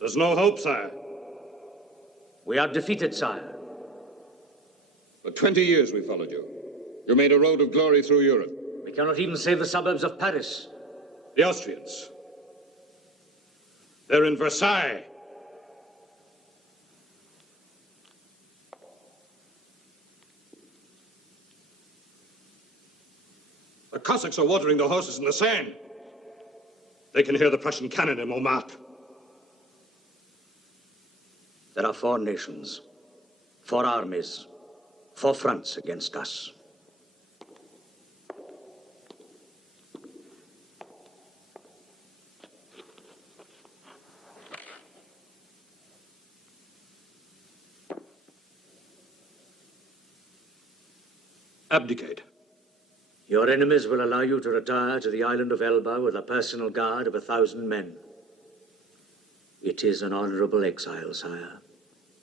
There's no hope, sire. We are defeated, sire. For 20 years we followed you. You made a road of glory through Europe. We cannot even save the suburbs of Paris. The Austrians. They're in Versailles. The Cossacks are watering the horses in the Seine. They can hear the Prussian cannon in Montmartre. There are 4 nations, 4 armies, 4 fronts against us. Abdicate. Your enemies will allow you to retire to the island of Elba with a personal guard of 1,000 men. It is an honorable exile, sire.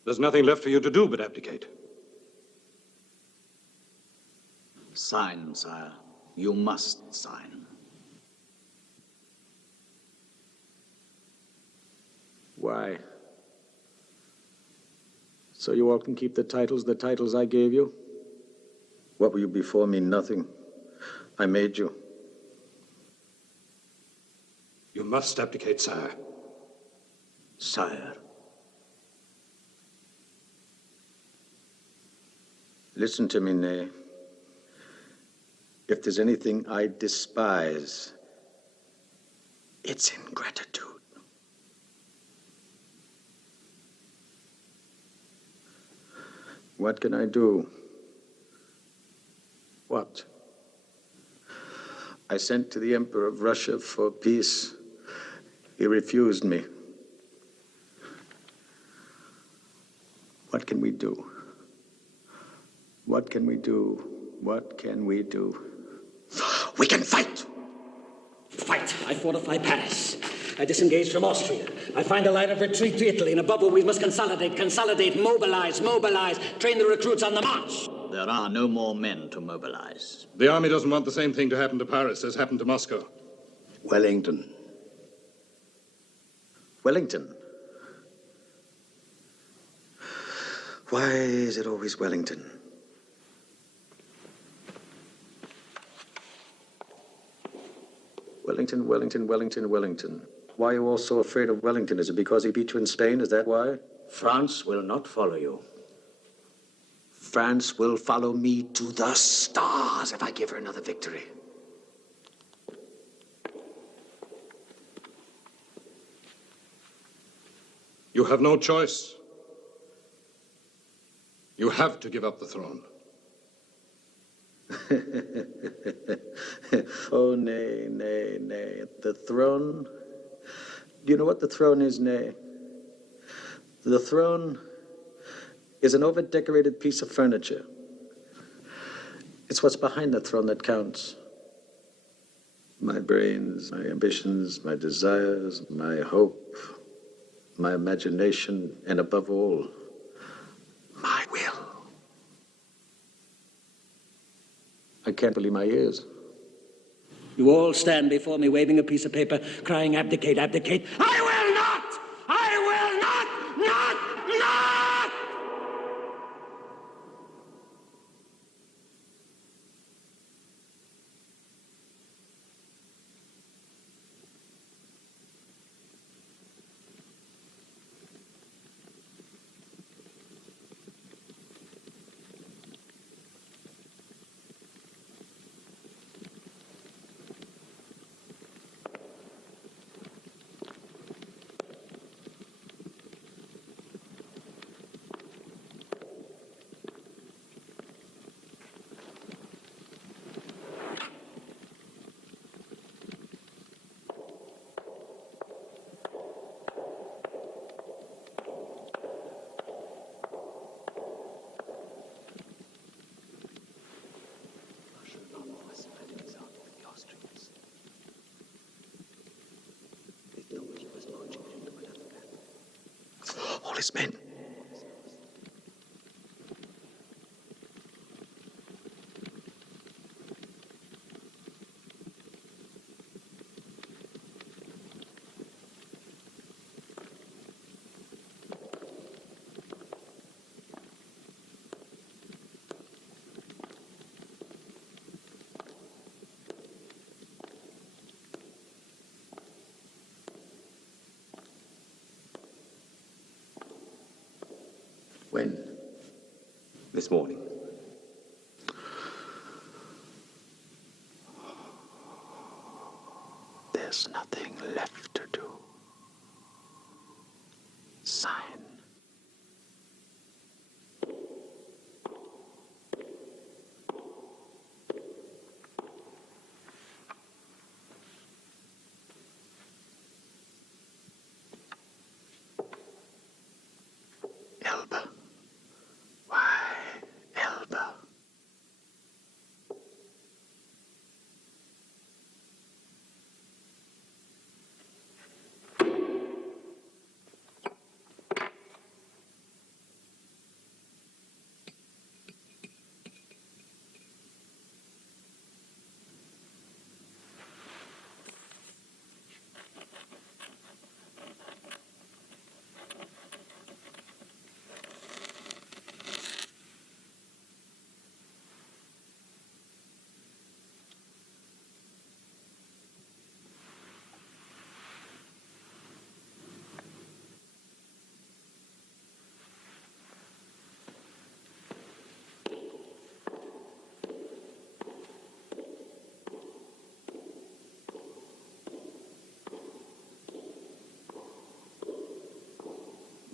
There's nothing left for you to do but abdicate. Sign, sire. You must sign. Why? So you all can keep the titles I gave you? What were you before me? Nothing. I made you. You must abdicate, sire. Sire. Listen to me, Ney. If there's anything I despise, it's ingratitude. What can I do? What? I sent to the Emperor of Russia for peace. He refused me. What can we do? What can we do? What can we do? We can fight! Fight! I fortify Paris. I disengage from Austria. I find a line of retreat to Italy, and above all, we must consolidate, mobilize, train the recruits on the march. There are no more men to mobilize. The army doesn't want the same thing to happen to Paris as happened to Moscow. Wellington. Wellington? Why is it always Wellington? Wellington, Wellington, Wellington, Wellington. Why are you all so afraid of Wellington? Is it because he beat you in Spain? Is that why? France will not follow you. France will follow me to the stars if I give her another victory. You have no choice. You have to give up the throne. Oh, nay, nay, nay. The throne? Do you know what the throne is, Ney? The throne is an over-decorated piece of furniture. It's what's behind the throne that counts. My brains, my ambitions, my desires, my hope, my imagination, and above all, my will. I can't believe my ears. You all stand before me waving a piece of paper, crying, abdicate, abdicate. I will not! I will not! Not! his men. When? This morning. There's nothing left to do. Sign. Elba. Why, Elba?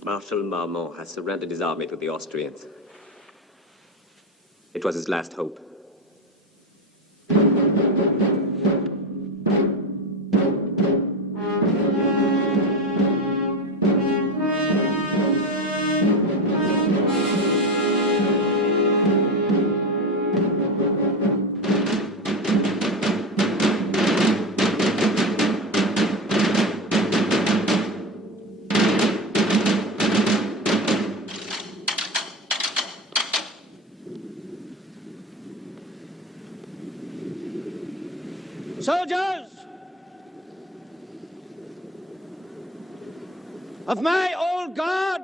Marshal Marmont has surrendered his army to the Austrians. It was his last hope. Soldiers of my old guard,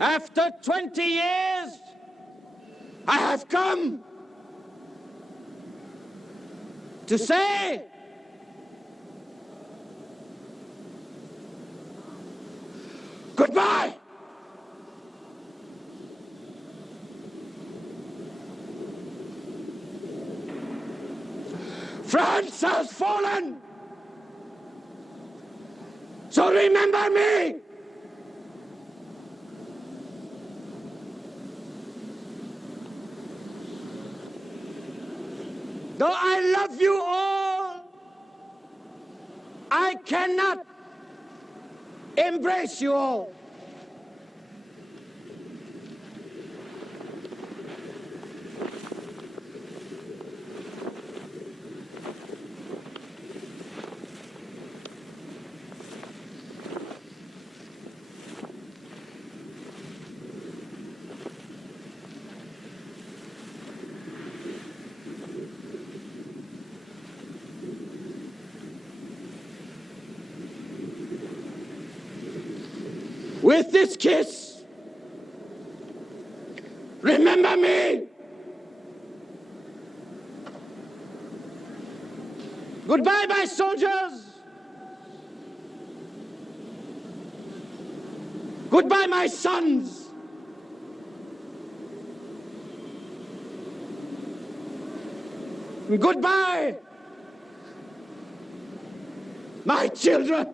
after 20 years, I have come to say goodbye. France has fallen. So remember me. Though I love you all, I cannot embrace you all. With this kiss, remember me. Goodbye, my soldiers. Goodbye, my sons. Goodbye, my children.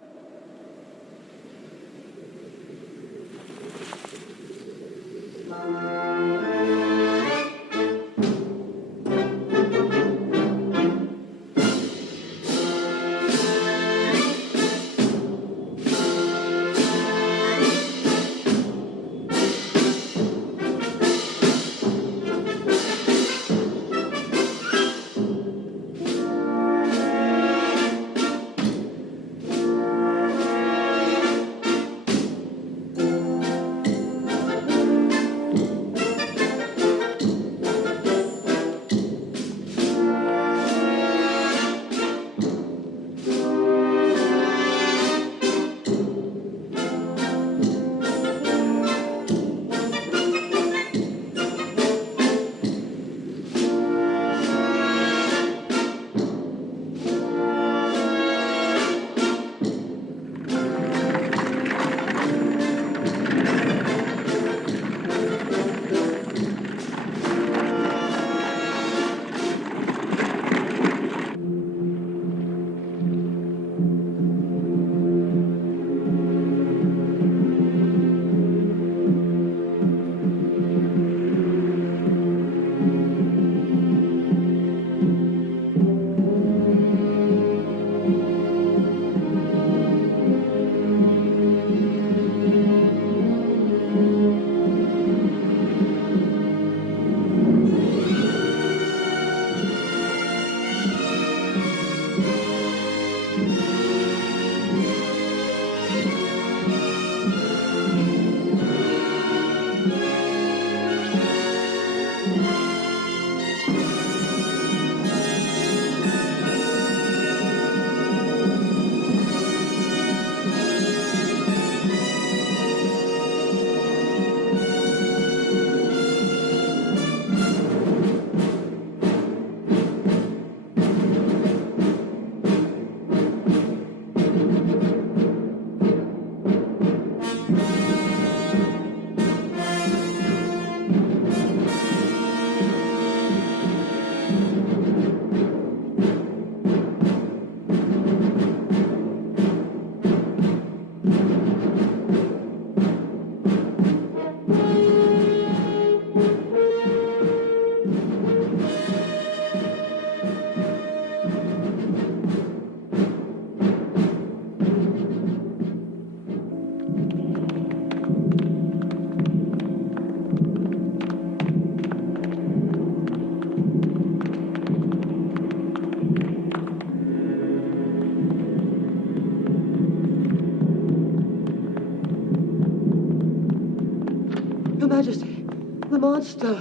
monster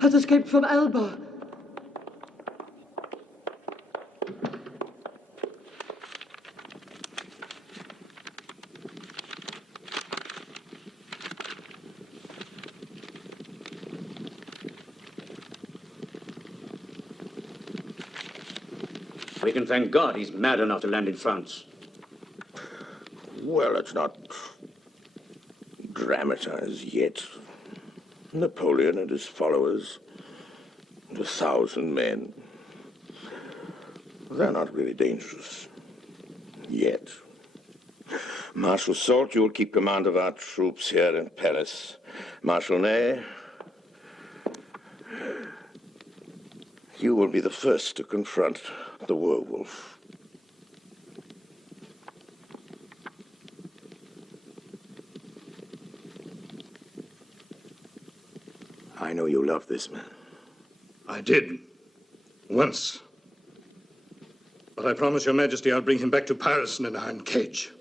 has escaped from Elba. We can thank God he's mad enough to land in France. Well, let's not dramatize yet. Napoleon and his followers, 1,000 men, they're not really dangerous. Yet. Marshal Soult, you will keep command of our troops here in Paris. Marshal Ney, you will be the first to confront the werewolf. I know you love this man. I did. Once. But I promise your Majesty I'll bring him back to Paris in an iron cage.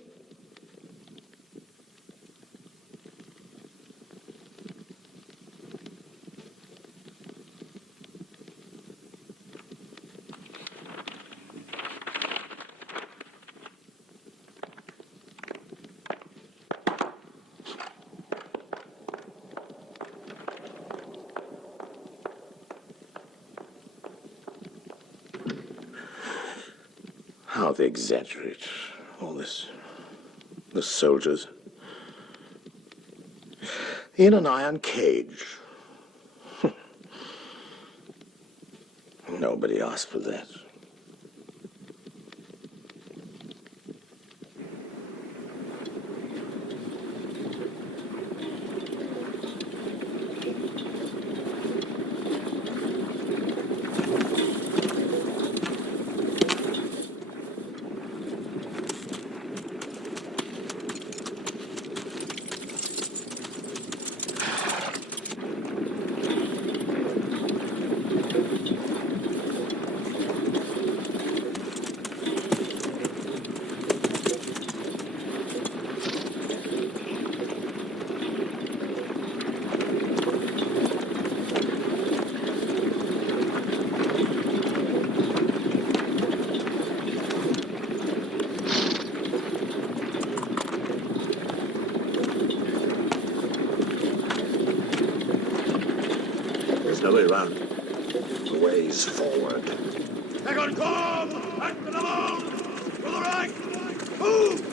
How they exaggerate all this. The soldiers in an iron cage. Nobody asked for that. No way around. The way's forward. Second corps! Back to the wall! To the right! Move!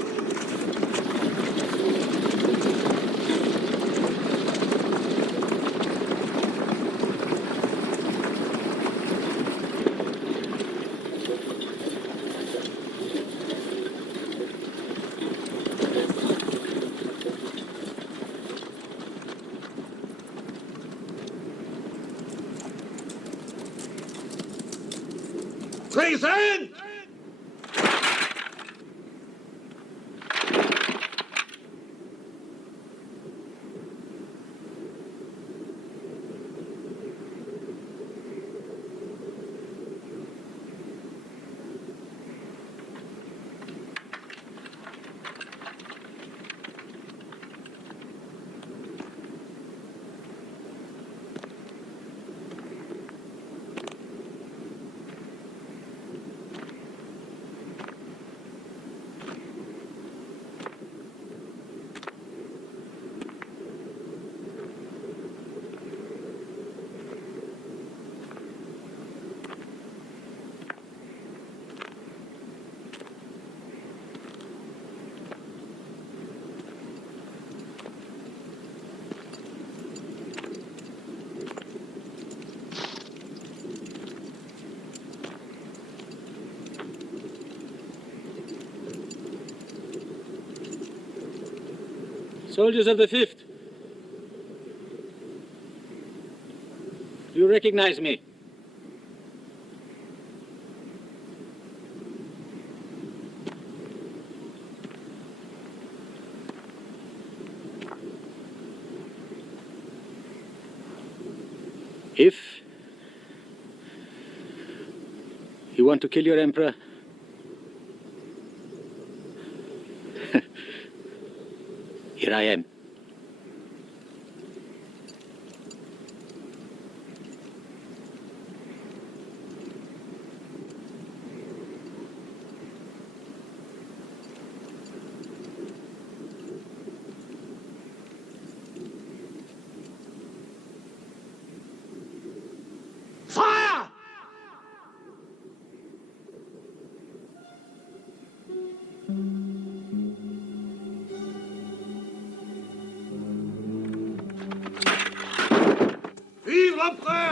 Please in! Soldiers of the 5th, do you recognize me? If you want to kill your emperor, here I am. l'empereur!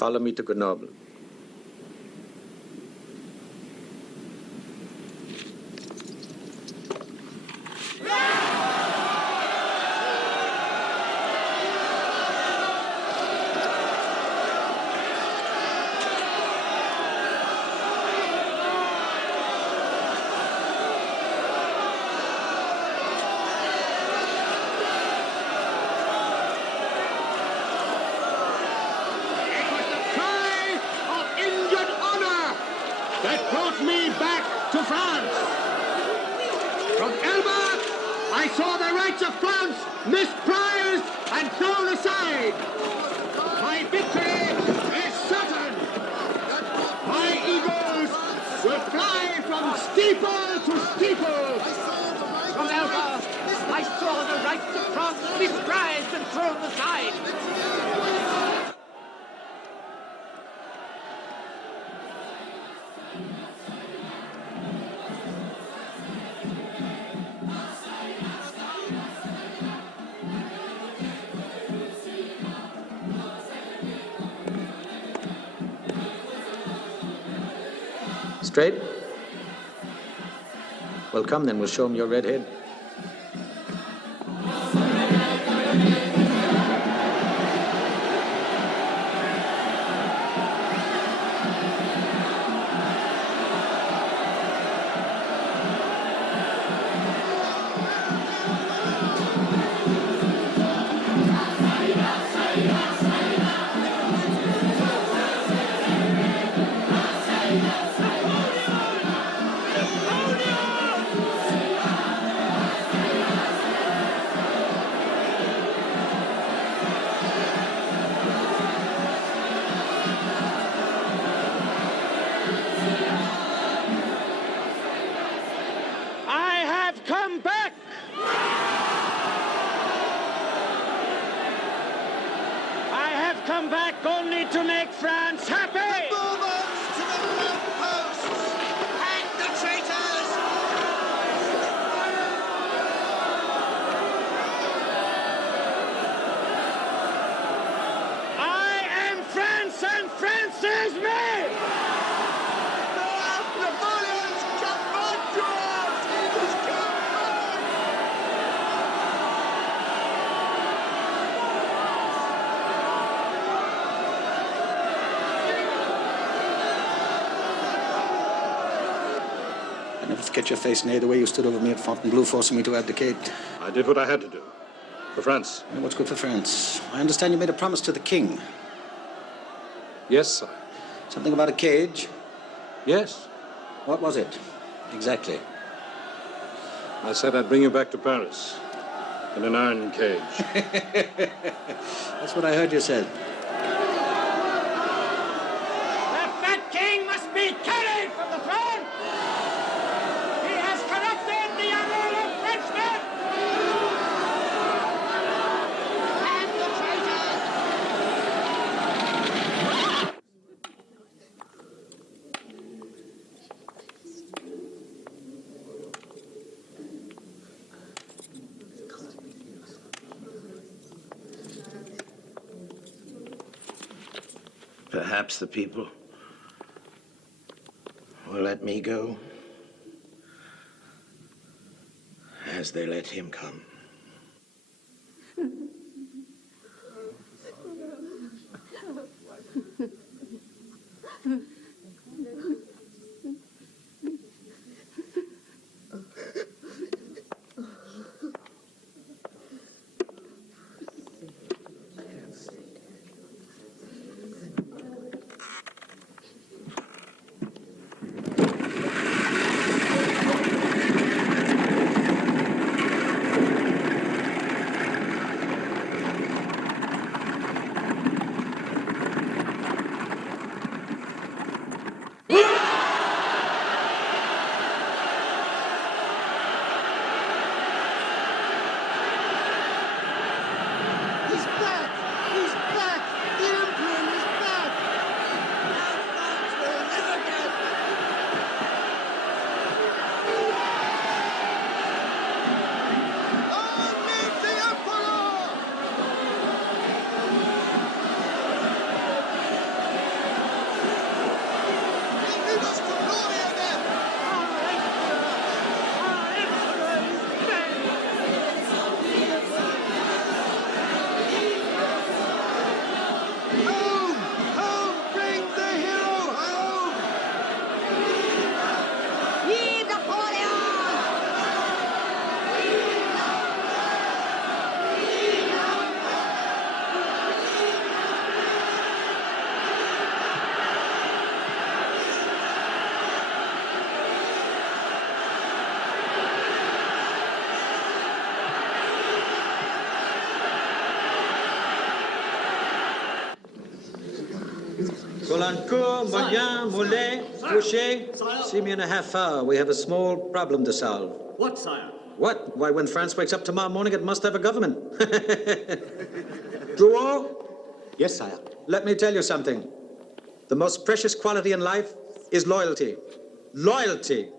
Follow me to Grenoble. Straight? Well, come then, we'll show him your red head. Get your face near the way you stood over me at Fontainebleau, forcing me to abdicate. I did what I had to do. For France. And what's good for France? I understand you made a promise to the king. Yes, sir. Something about a cage? Yes. What was it? Exactly. I said I'd bring you back to Paris in an iron cage. That's what I heard you said. The fat king must be carried from the throne! He has corrupted the unruly Frenchmen! And the traitors! Perhaps the people will let me go as they let him come. Colancourt, Moyen, Moulet, Fouché. See me in a half hour. We have a small problem to solve. What, sire? What? Why, when France wakes up tomorrow morning, it must have a government. Drouot? Yes, sire. Let me tell you something. The most precious quality in life is loyalty. Loyalty.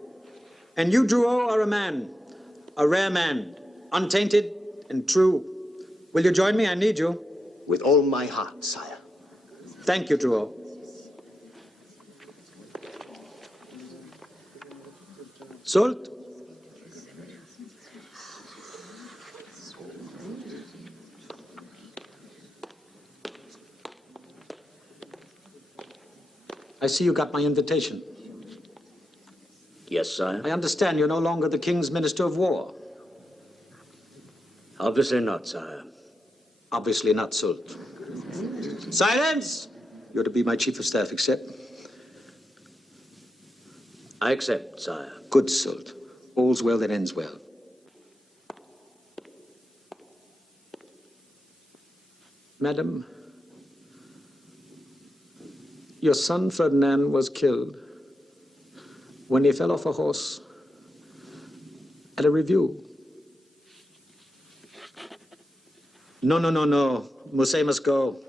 And you, Drouot, are a man. A rare man. Untainted and true. Will you join me? I need you. With all my heart, sire. Thank you, Drouot. Soult? I see you got my invitation. Yes, sire. I understand you're no longer the King's Minister of War. Obviously not, sire. Obviously not, Soult. Silence! You're to be my Chief of Staff, accept? I accept, sire. Good, Soult. All's well that ends well. Madam, your son Ferdinand was killed when he fell off a horse at a review. No. Mousset must go.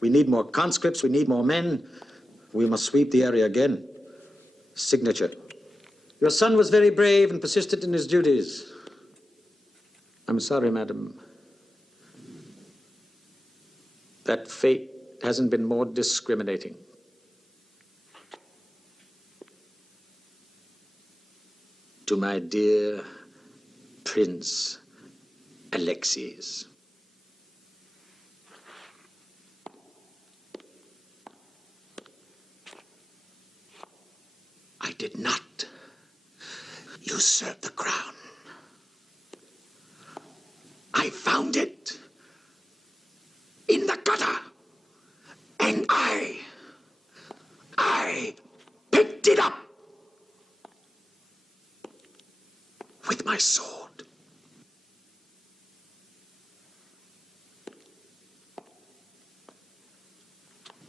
We need more conscripts, we need more men. We must sweep the area again. Signature. Your son was very brave and persistent in his duties. I'm sorry, madam. That fate hasn't been more discriminating. To my dear Prince Alexis. I did not usurp the crown. I found it in the gutter, and I my sword.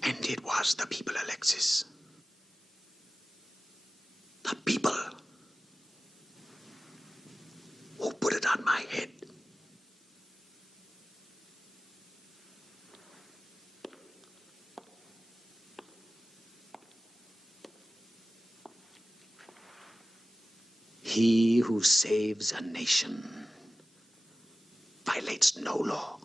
And it was the people, Alexis. The people who put it on my head. He who saves a nation violates no law.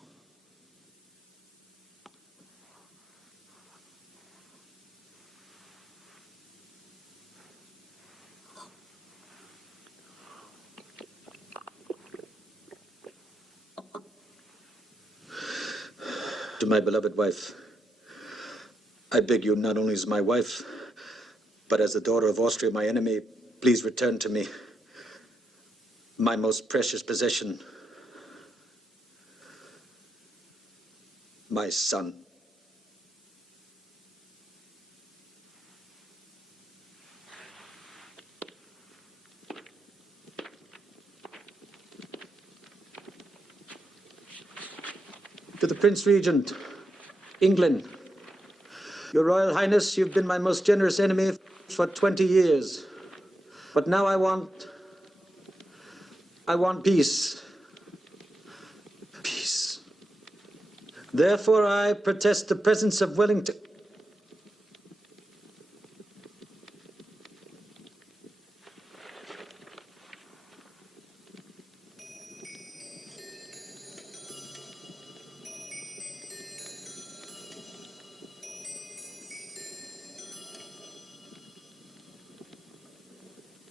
To my beloved wife, I beg you, not only as my wife, but as the daughter of Austria, my enemy, please return to me my most precious possession, my son. To the Prince Regent, England, Your Royal Highness, you've been my most generous enemy for 20 years. But now I want peace. Peace. Therefore, I protest the presence of Wellington.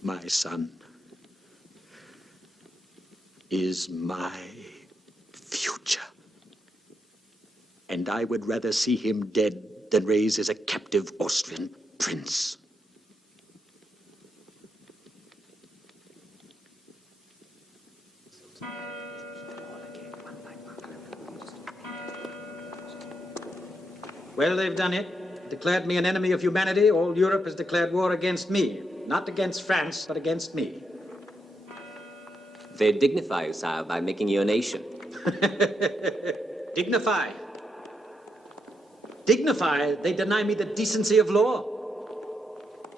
My son is my future. And I would rather see him dead than raised as a captive Austrian prince. Well, they've done it. Declared me an enemy of humanity. All Europe has declared war against me. Not against France, but against me. They dignify you, sire, by making you a nation. Dignify? Dignify? They deny me the decency of law.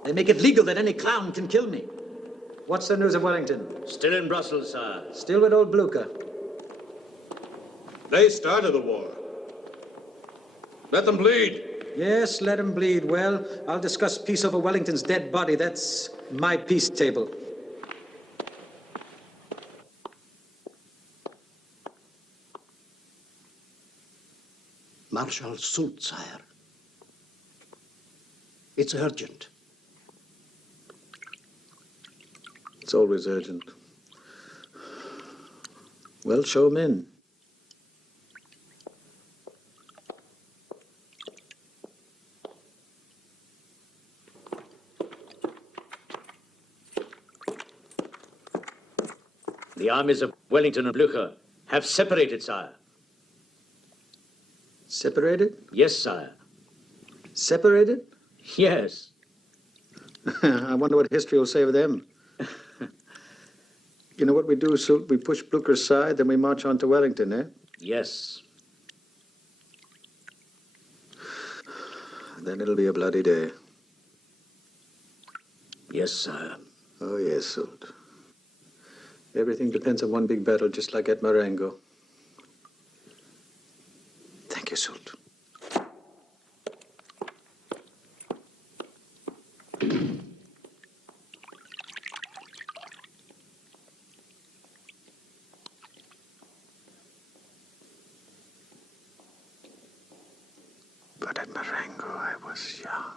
They make it legal that any clown can kill me. What's the news of Wellington? Still in Brussels, sire. Still with old Blucher. They started the war. Let them bleed. Yes, let him bleed. Well, I'll discuss peace over Wellington's dead body. That's my peace table. Marshal Soult, sire. It's urgent. It's always urgent. Well, show him in. The armies of Wellington and Blucher have separated, sire. Separated? Yes, sire. Separated? Yes. I wonder what history will say of them. You know what we do, Soult? We push Blucher aside, then we march on to Wellington, eh? Yes. Then it'll be a bloody day. Yes, sire. Oh, yes, Soult. Everything depends on one big battle, just like at Marengo. Thank you, Soult. But at Marengo, I was young.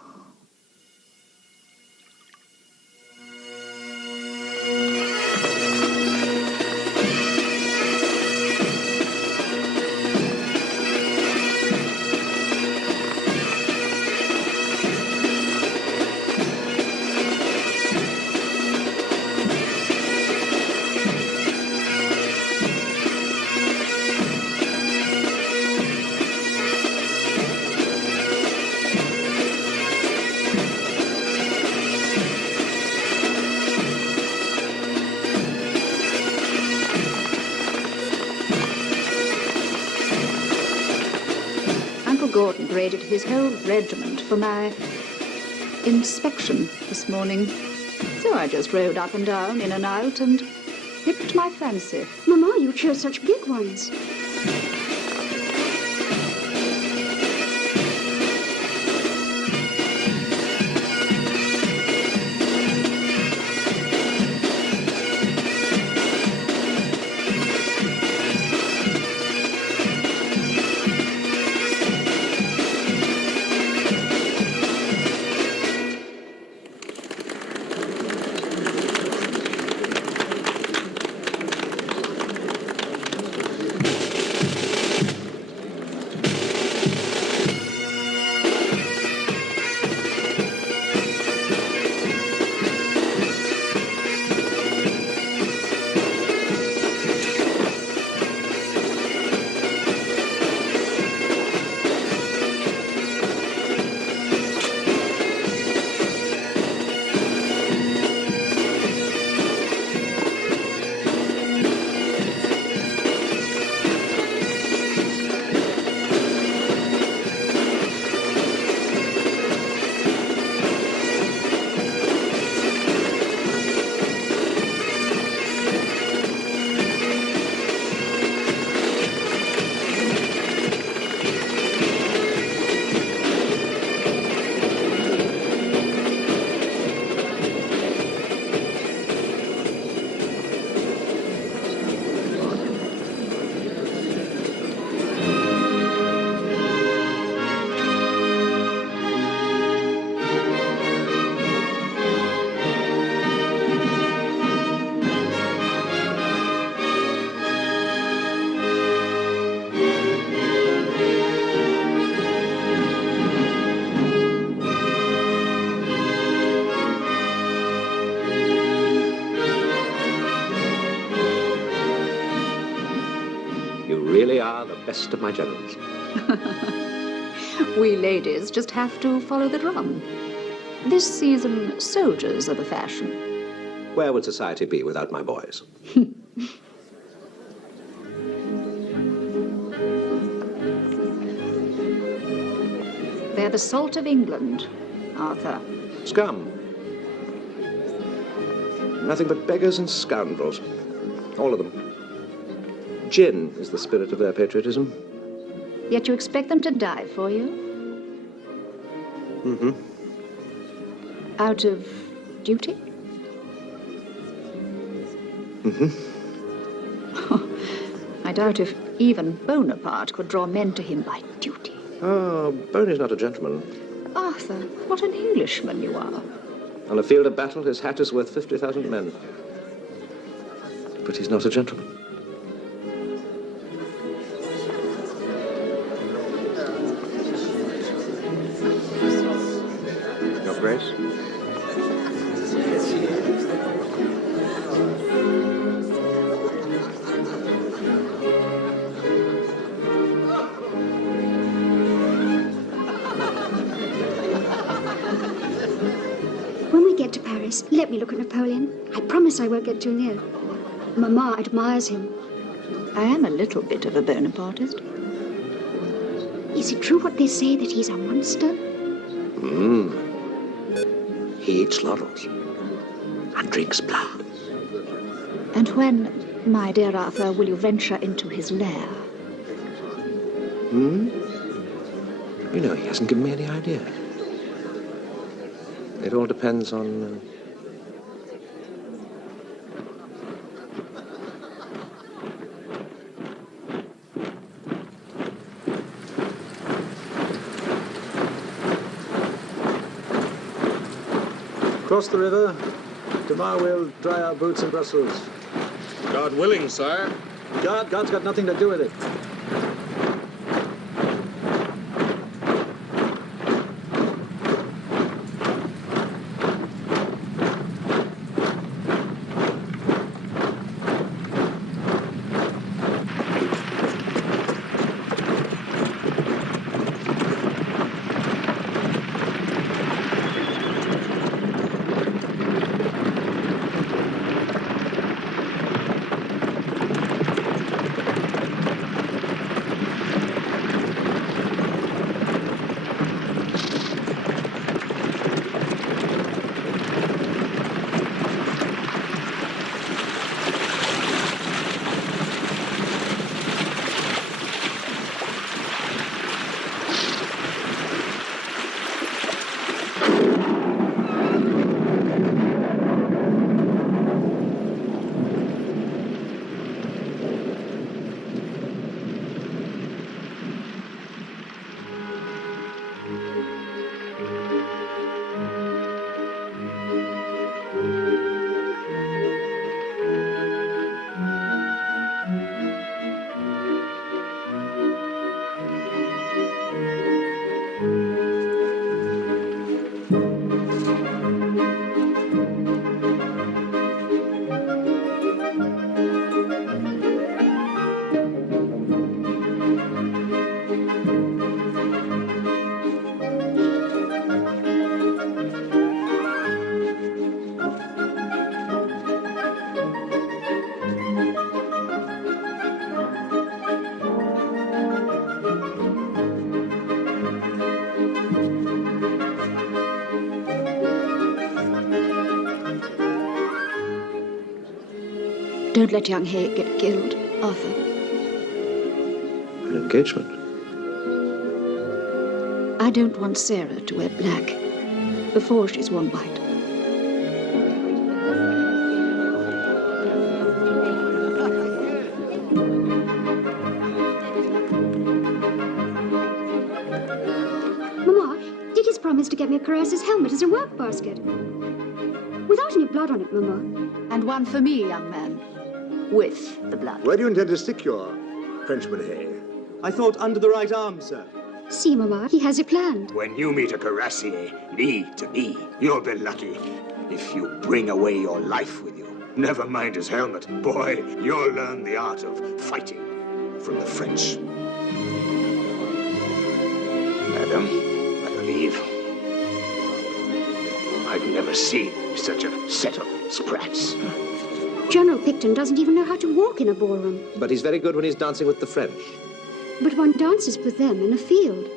paraded his whole regiment for my inspection this morning. So I just rode up and down, in and out, and picked my fancy. Mama, you chose such big ones. Really are the best of my generals. We ladies just have to follow the drum. This season, soldiers are the fashion. Where would society be without my boys? They're the salt of England, Arthur. Scum. Nothing but beggars and scoundrels. All of them. Gin is the spirit of their patriotism. Yet you expect them to die for you? Mm-hmm. Out of duty? Mm-hmm. I doubt if even Bonaparte could draw men to him by duty. Oh, Boney's not a gentleman. Arthur, what an Englishman you are. On a field of battle, his hat is worth 50,000 men. But he's not a gentleman. Your Grace? When we get to Paris, let me look at Napoleon. I promise I won't get too near. Mamma admires him. I am a little bit of a Bonapartist. Is it true what they say, that he's a monster? He eats laurels and drinks blood. And when, my dear Arthur, will you venture into his lair? You know, he hasn't given me any idea. It all depends on... Cross the river. Tomorrow we'll dry our boots in Brussels. God willing, sire. God's got nothing to do with it. Don't let young Hay get killed, Arthur. An engagement? I don't want Sarah to wear black before she's worn white. Mama, Dickie's promised to get me a cuirass's helmet as a work basket. Without any blood on it, Mama. And one for me, young man. With the blood. Where do you intend to stick your Frenchman Hay? I thought under the right arm, sir. See, Mama, he has it planned. When you meet a cuirassier, knee to knee, you'll be lucky if you bring away your life with you. Never mind his helmet. Boy, you'll learn the art of fighting from the French. Madam, I believe I've never seen such a set of sprats. General Picton doesn't even know how to walk in a ballroom. But he's very good when he's dancing with the French. But one dances with them in a field.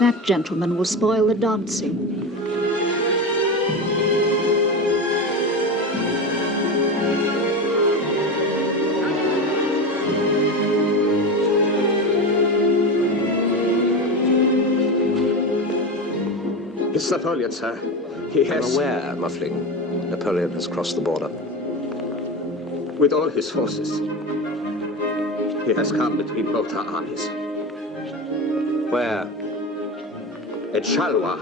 That gentleman will spoil the dancing. It's Napoleon, sir. He has... I'm aware, Muffling. Napoleon has crossed the border. With all his forces. He has come between both our armies. Where? At Charleroi.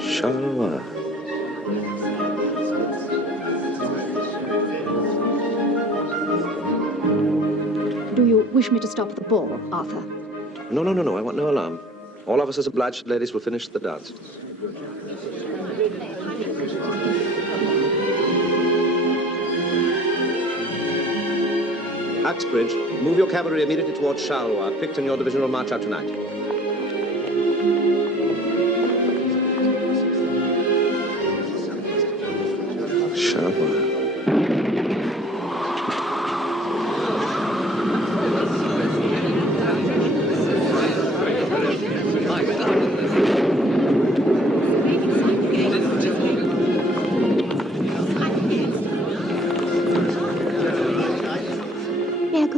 Charleroi. Do you wish me to stop the ball, Arthur? No. I want no alarm. All officers obliged ladies will finish the dance. Uxbridge, move your cavalry immediately towards Charleroi. Picton, your division will march out tonight. Charleroi.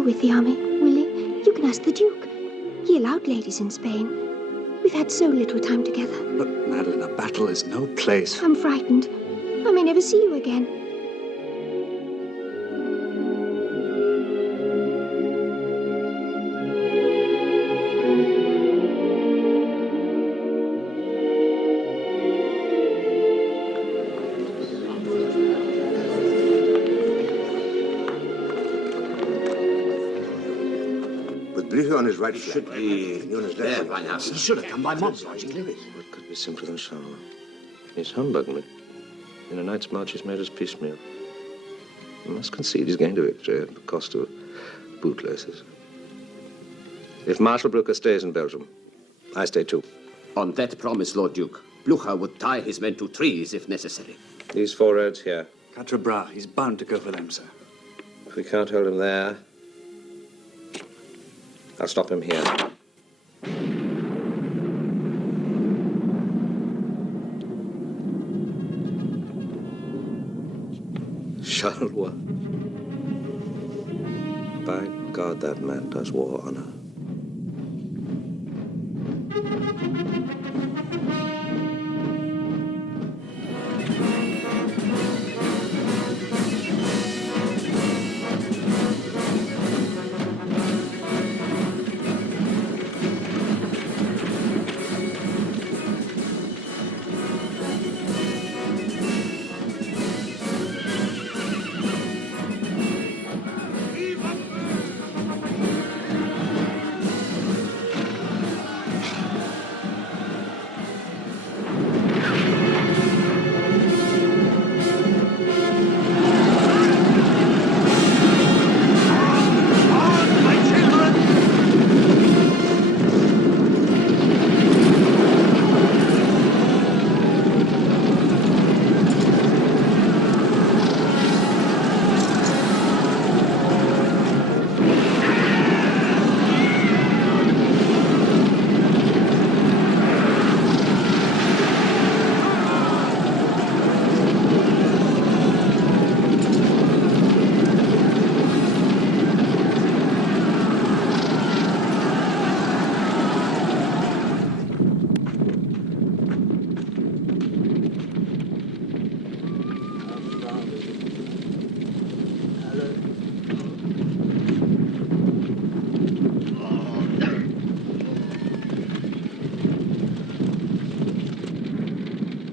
With the army, will you? You can ask the Duke. He allowed ladies in Spain. We've had so little time together. But, Madeline, a battle is no place. I'm frightened. I may never see you again. On his right should be known as there by now. He should have come by mob lodging. What could be simpler than Charleroi? He's humbugged me. In a night's march, he's made us piecemeal. You must concede he's gained a victory at the cost of bootlaces. If Marshal Blucher stays in Belgium, I stay too. On that promise, Lord Duke, Blucher would tie his men to trees if necessary. These four roads here. Quatre Bras, he's bound to go for them, sir. If we can't hold him there, I'll stop him here. Charleroi. By God, that man does war honor.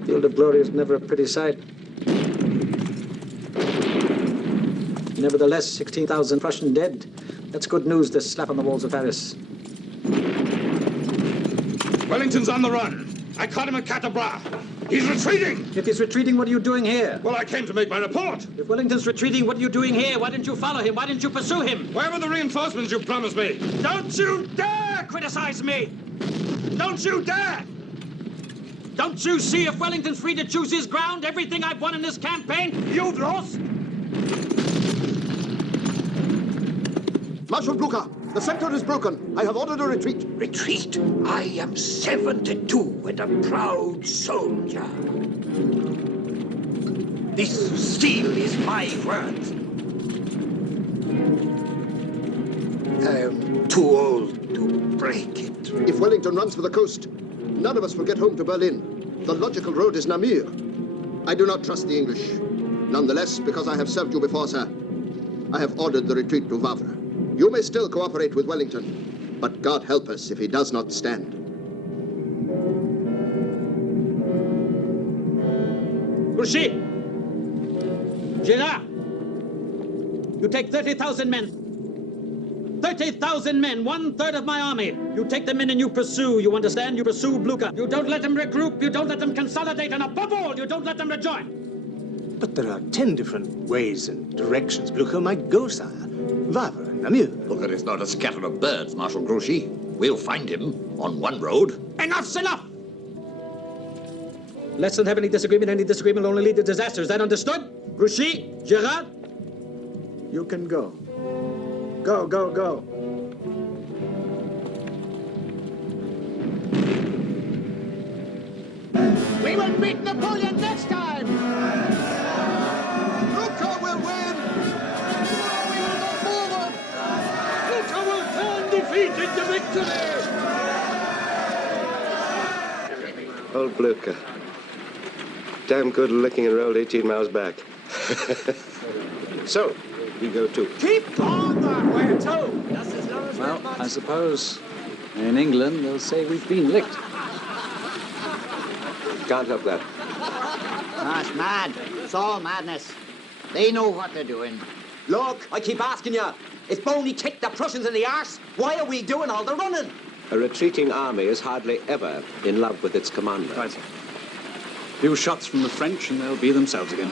Field of glory is never a pretty sight. Nevertheless, 16,000 Prussian dead. That's good news, this slap on the walls of Paris. Wellington's on the run. I caught him at Catabras. He's retreating. If he's retreating, what are you doing here? Well, I came to make my report. If Wellington's retreating, what are you doing here? Why didn't you follow him? Why didn't you pursue him? Where were the reinforcements you promised me? Don't you dare criticize me! Don't you dare! Don't you see if Wellington's free to choose his ground, everything I've won in this campaign, you've lost? Marshal Blucher, the center is broken. I have ordered a retreat. Retreat? I am 72 and a proud soldier. This steel is my worth. I am too old to break it. If Wellington runs for the coast, none of us will get home to Berlin. The logical road is Namur. I do not trust the English. Nonetheless, because I have served you before, sir, I have ordered the retreat to Wavre. You may still cooperate with Wellington, but God help us if he does not stand. Grouchy! Girard! You take 30,000 men. 30,000 men, 1/3 of my army. You take them in and you pursue. You understand? You pursue Blucher. You don't let them regroup. You don't let them consolidate. And above all, you don't let them rejoin. But there are 10 different ways and directions Blucher might go, sire. Wavre and Namur. Blucher is not a scatter of birds, Marshal Grouchy. We'll find him on one road. Enough's enough! Let's not have any disagreement. Any disagreement will only lead to disaster. Is that understood? Grouchy, Girard? You can go. Go, go, go. We will beat Napoleon next time! Blucher will win! We will go forward! Blucher will turn defeat into victory! Old Blucher. Damn good looking and rolled 18 miles back. So, we go too. Keep on that way too! Well, I suppose in England they'll say we've been licked. Can't help that. That's mad. It's all madness. They know what they're doing. Look, I keep asking you, if Boney kicked the Prussians in the arse, why are we doing all the running? A retreating army is hardly ever in love with its commander. Right, sir. Few shots from the French and they'll be themselves again.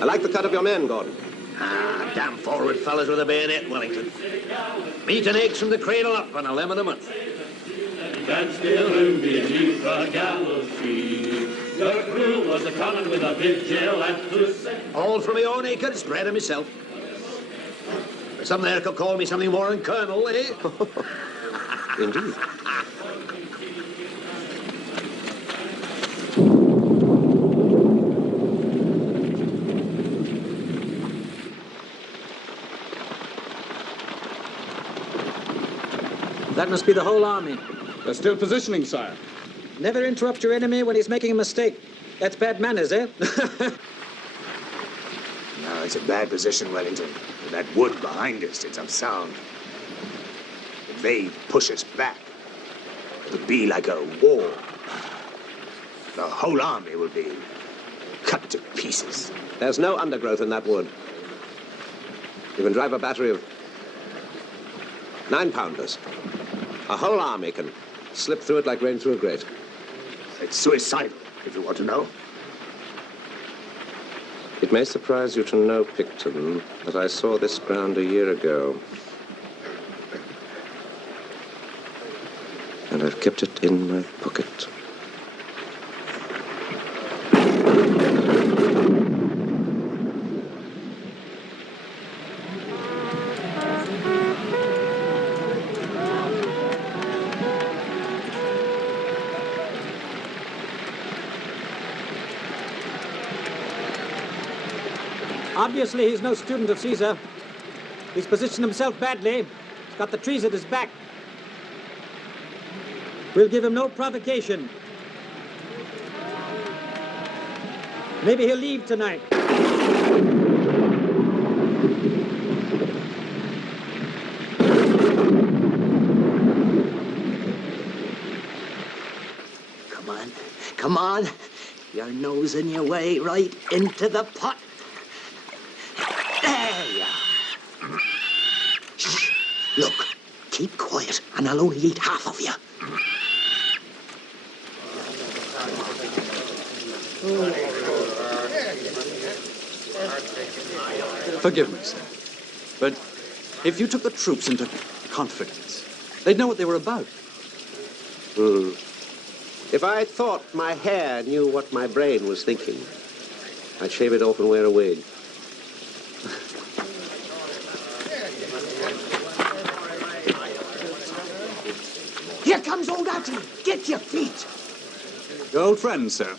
I like the cut of your men, Gordon. Ah, damn forward fellas with a bayonet, Wellington. Meat and eggs from the cradle up and a lemon a month. Stand still and beneath the gallows tree. Your crew was a-coming with a vigil and to say. All from my own acres, bred of myself. Some there could call me something more than colonel, eh? Indeed. That must be the whole army. They're still positioning, sire. Never interrupt your enemy when he's making a mistake. That's bad manners, eh? No, it's a bad position, Wellington. With that wood behind us, it's unsound. If they push us back, it'll be like a war. The whole army will be cut to pieces. There's no undergrowth in that wood. You can drive a battery of 9-pounders. A whole army can slip through it like rain through a grate. It's suicidal, if you want to know. It may surprise you to know, Picton, that I saw this ground a year ago. And I've kept it in my pocket. Obviously, he's no student of Caesar. He's positioned himself badly. He's got the trees at his back. We'll give him no provocation. Maybe he'll leave tonight. Come on, come on. You're nosing your way right into the pot. There you are. Shh. Look, keep quiet, and I'll only eat half of you. Forgive me, sir. But if you took the troops into confidence, they'd know what they were about. If I thought my hair knew what my brain was thinking, I'd shave it off and wear a wig. Here comes old Atty. Get your feet. Your old friend, sir.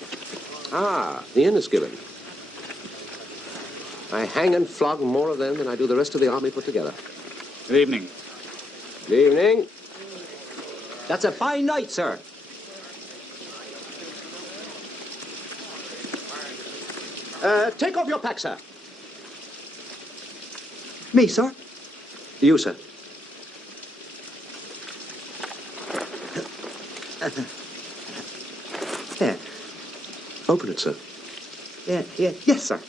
Ah, the inn is given. I hang and flog more of them than I do the rest of the army put together. Good evening. Good evening. That's a fine night, sir. Take off your pack, sir. Me, sir? You, sir. There. Open it, sir. Yes, sir.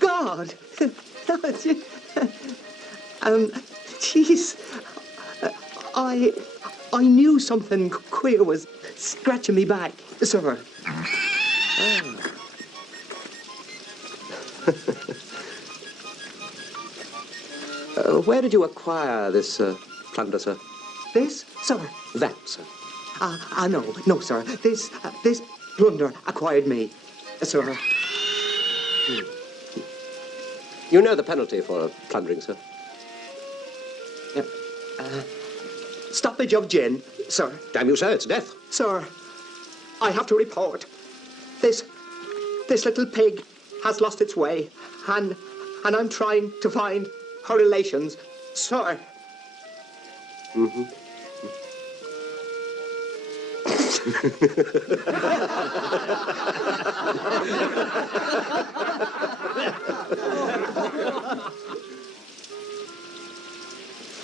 God. Jeez. I knew something queer was scratching me back, sir. Where did you acquire this plunder, sir? This, sir? That, sir. No, sir. This plunder acquired me, sir. You know the penalty for plundering, sir? Stoppage of gin, sir. Damn you, sir, it's death. Sir, I have to report. This little pig has lost its way, and I'm trying to find her relations, sir. Mm-hmm.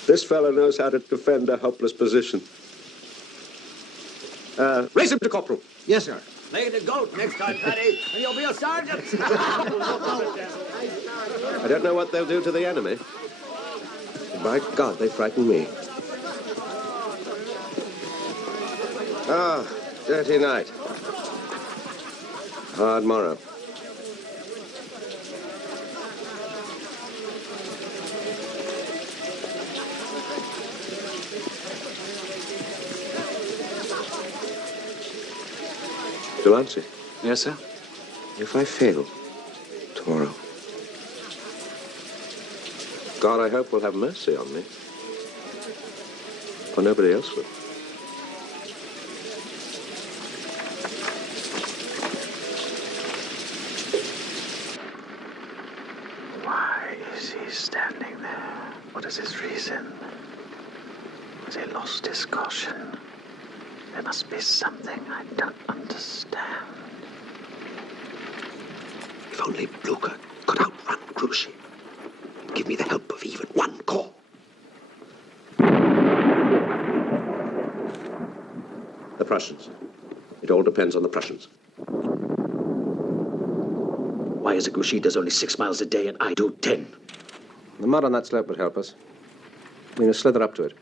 This fellow knows how to defend a helpless position. Raise him to corporal. Yes, sir. Lay the goat next time, Paddy, and you'll be a sergeant. I don't know what they'll do to the enemy. By God, they frighten me. Ah, dirty night. Hard morrow. Delancey. Yes, sir? If I fail tomorrow, God, I hope, will have mercy on me. For nobody else will. Why is he standing there? What is his reason? Has he lost his caution? There must be something I don't understand. If only Blucher could outrun Grouchy and give me the help of even one corps. The Prussians. It all depends on the Prussians. Why is it Grouchy does only 6 miles a day and I do 10? The mud on that slope would help us. We must slither up to it.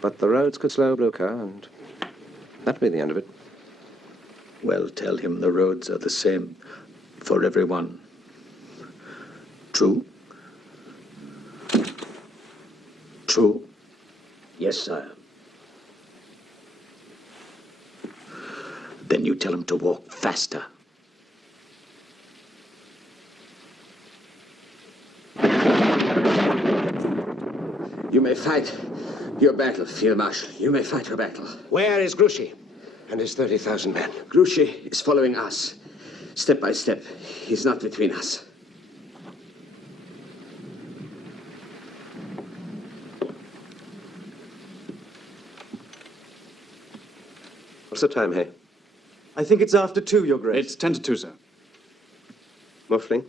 But the roads could slow Blucher, and that'd be the end of it. Well, tell him the roads are the same for everyone. True? True? Yes, sire. Then you tell him to walk faster. You may fight your battle, Field Marshal. You may fight your battle. Where is Grouchy And his 30,000 men. Grouchy is following us, step by step. He's not between us. What's the time, Hay? I think it's after 2, Your Grace. It's 10 to 2, sir. Muffling,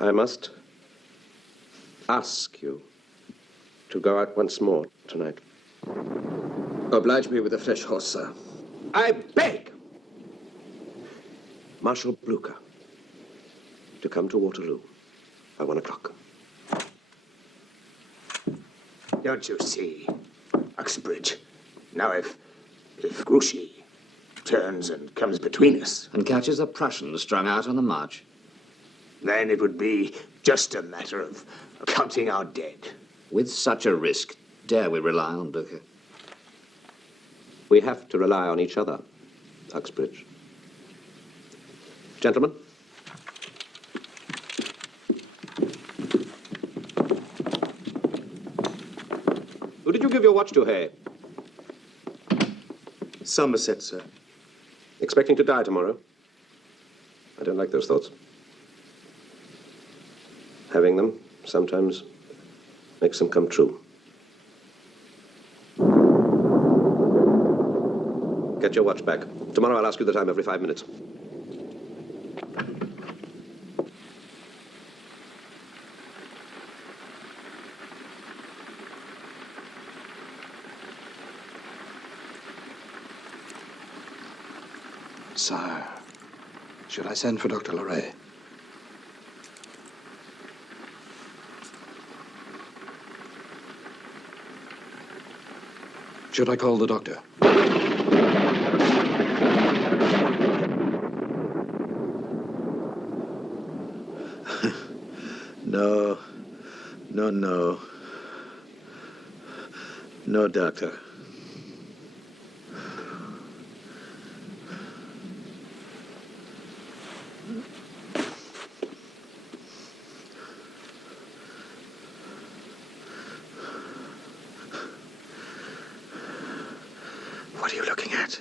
I must ask you to go out once more tonight. Oblige me with a fresh horse, sir. I beg Marshal Blucher to come to Waterloo by 1 o'clock. Don't you see, Uxbridge? Now if Grouchy turns and comes between us, And catches a Prussian strung out on the march, then it would be just a matter of counting our dead. with such a risk, dare we rely on Blucher? We have to rely on each other, Uxbridge. Gentlemen. Who did you give your watch to, Hay? Somerset, sir. Expecting to die tomorrow? I don't like those thoughts. Having them sometimes makes them come true. Get your watch back. Tomorrow I'll ask you the time every 5 minutes. Sire, should I send for Dr. Larray? Should I call the doctor? No. No, doctor. What are you looking at?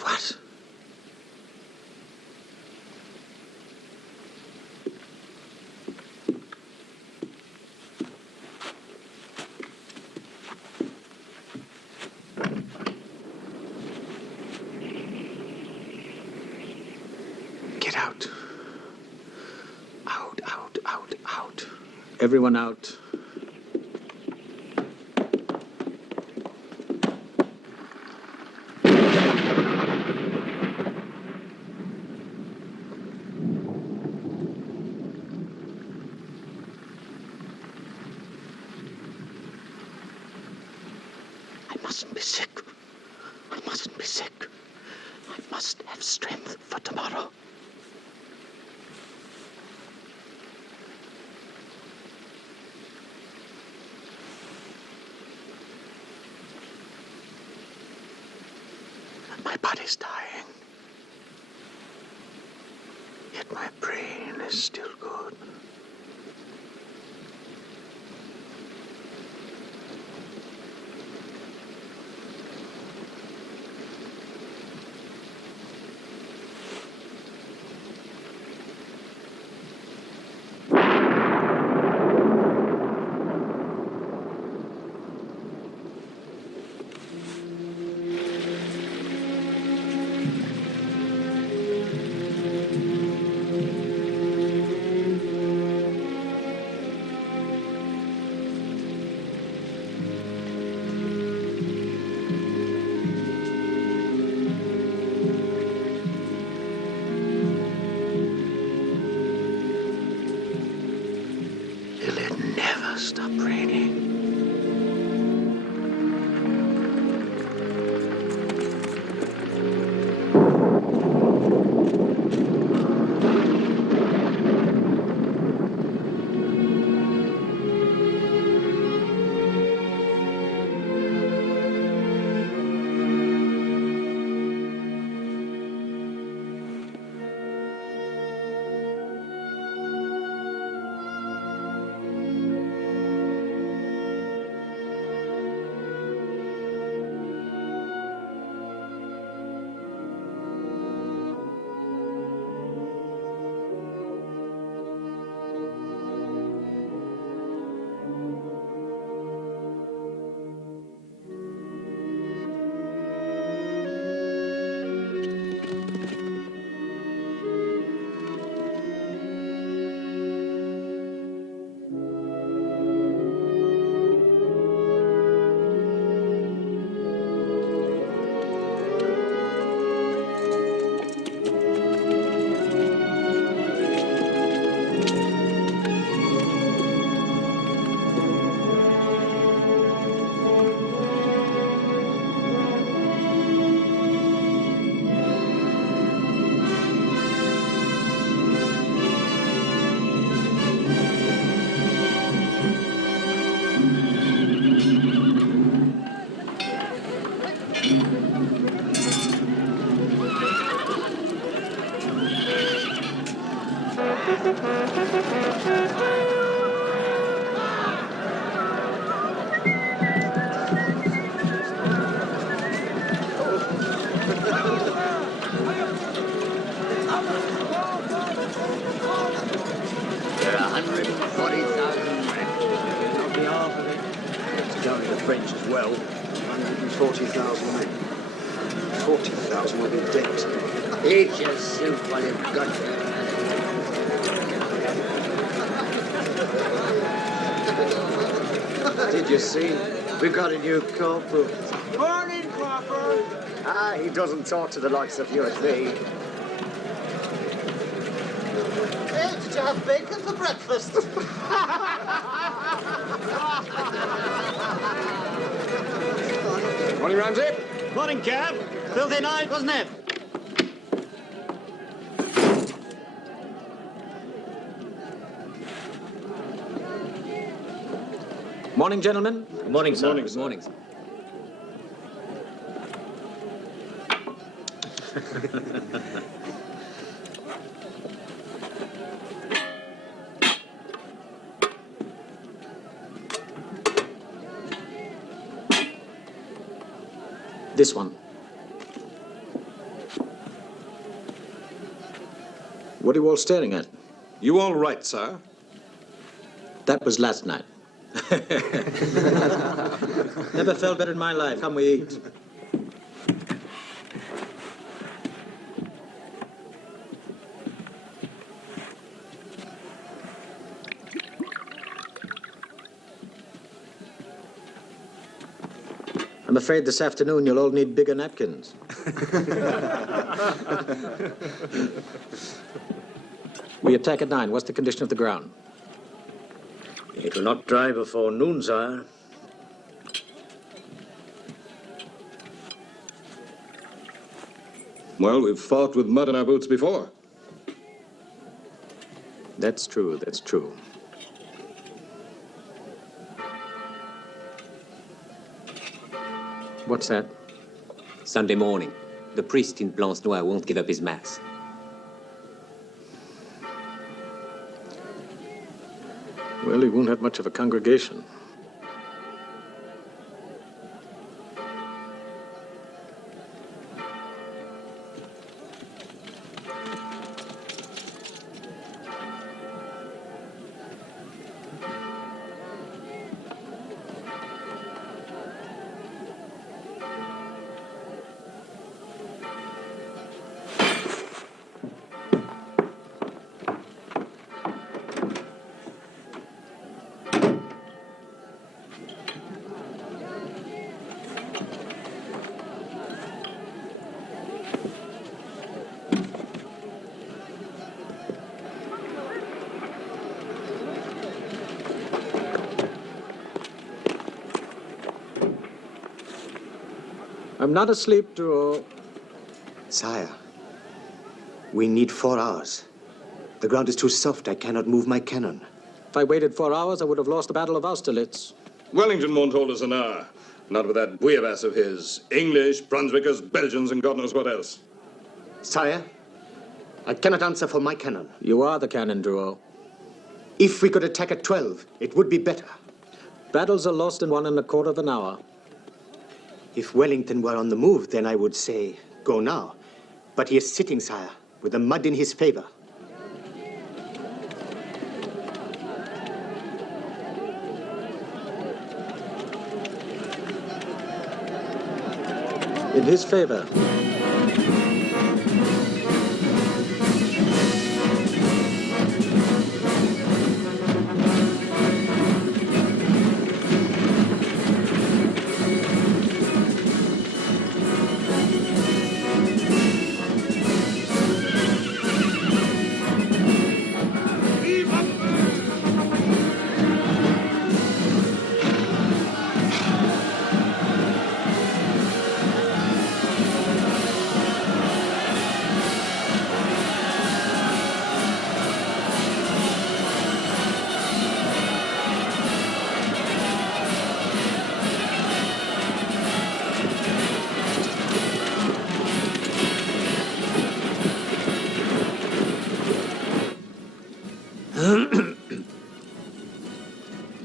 What? Get out. Out. Everyone out. I mustn't be sick. I mustn't be sick. I must have strength for tomorrow. My body's dying. Yet my brain is still good. Stop raining. Well, 140,000 men. 40,000 will be dead. Eat your soup while you've got it. Did you see? We've got a new corporal. Morning, Corporal. Ah, he doesn't talk to the likes of you and me. Hey, did you have bacon for breakfast? Morning, Ramsey. Morning, Cap. Filthy night, wasn't it? Morning, gentlemen. Good morning, sir. Good morning, sir. This one. What are you all staring at? You all right, sir? That was last night. Never felt better in my life. Come, we eat. I'm afraid this afternoon you'll all need bigger napkins. We attack at 9. What's the condition of the ground? It will not dry before noon, sire. Well, we've fought with mud in our boots before. That's true, that's true. What's that? Sunday morning. The priest in Blanche-Noire won't give up his mass. Well, he won't have much of a congregation. I'm not asleep, Drouot. Sire, we need 4 hours. The ground is too soft. I cannot move my cannon. If I waited 4 hours, I would have lost the Battle of Austerlitz. Wellington won't hold us an hour. Not with that bouillabaisse of his. English, Brunswickers, Belgians, and God knows what else. Sire, I cannot answer for my cannon. You are the cannon, Drouot. If we could attack at 12, it would be better. Battles are lost in 1¼ of an hour. If Wellington were on the move, then I would say, go now. But he is sitting, sire, with the mud in his favor. In his favor.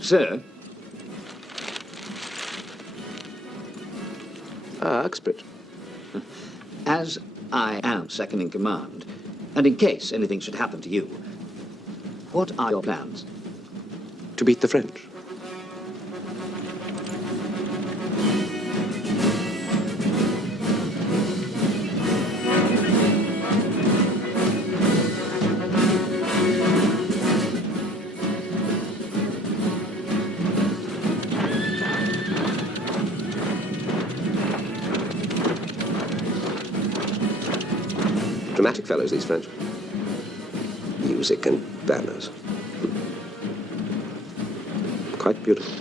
Sir? Uxbridge. As I am second in command, and in case anything should happen to you, what are your plans? To beat the French. Dramatic fellows, these French. Music and banners. Quite beautiful.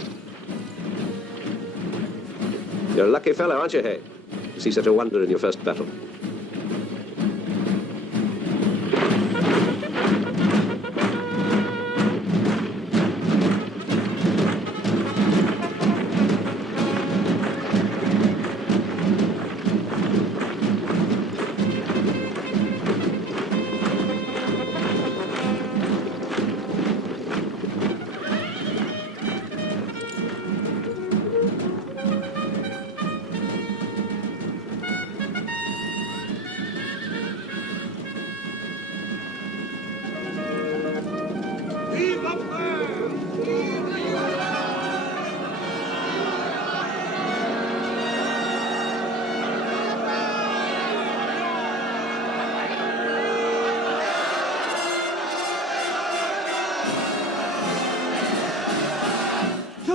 You're a lucky fellow, aren't you, Hay? To see such a wonder in your first battle.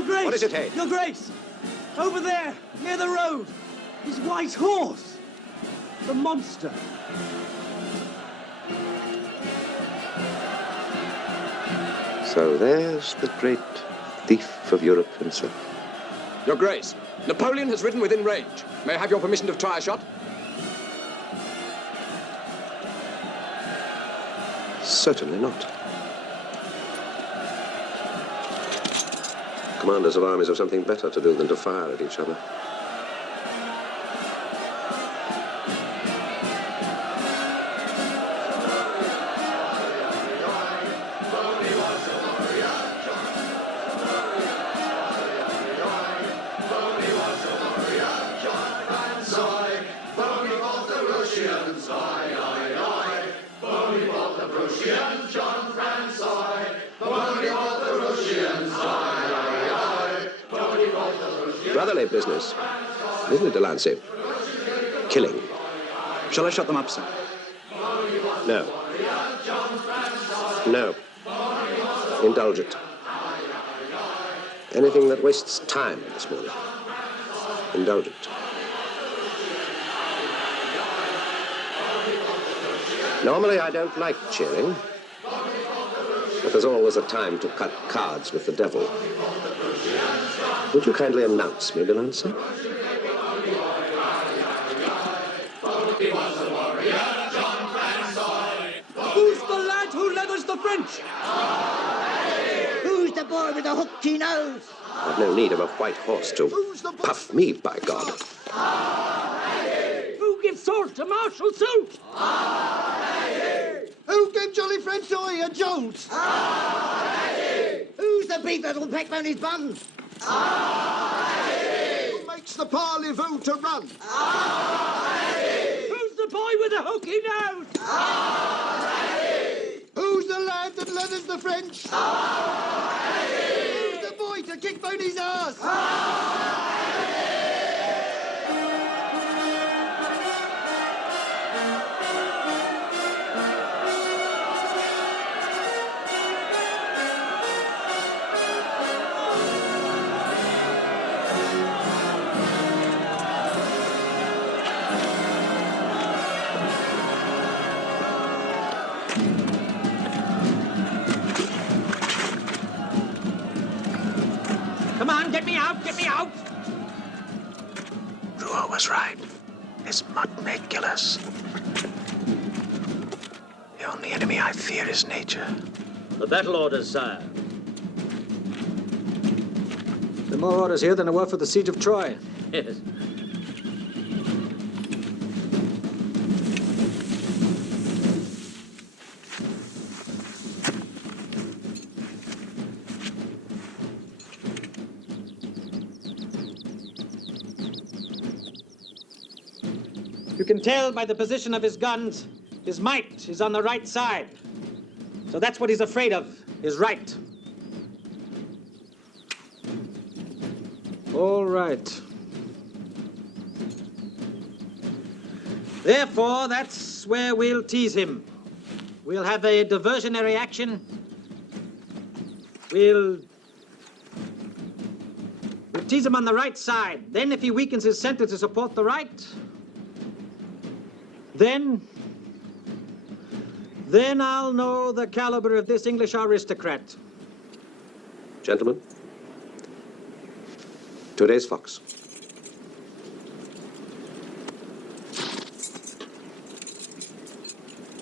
Grace! What is it, Hay? Your Grace! Over there, near the road! His white horse! The monster! So there's the great thief of Europe himself. Your Grace, Napoleon has ridden within range. May I have your permission to try a shot? Certainly not. Commanders of armies have something better to do than to fire at each other. Brotherly business, isn't it, De Lancey? Killing. Shall I shut them up, sir? No. No. Indulge it. Anything that wastes time this morning. Indulge it. Normally, I don't like cheering, but there's always a time to cut cards with the devil. Would you kindly announce me, De Lancey? Who's the lad who leathers the French? Who's the boy with the hooked nose? I've no need of a white horse to puff me, by God. Who gives sword to Marshal Soult? Who gave Jolly French Oy a jolt? Who's the beef that'll peck round his bum? Who makes the parlez-vous to run? Who's the boy with the hooky nose? Who's the lad that leathers the French? Who's the boy to kick Boney's ass? Come on, get me out, get me out! Rouault was right. This mud may kill us. The only enemy I fear is nature. The battle orders, sire. There are more orders here than there were for the siege of Troy. Yes. You can tell by the position of his guns, his might is on the right side. So that's what he's afraid of, his right. All right. Therefore, that's where we'll tease him. We'll have a diversionary action. We'll tease him on the right side. Then, if he weakens his center to support the right, then I'll know the caliber of this English aristocrat. Gentlemen, today's fox.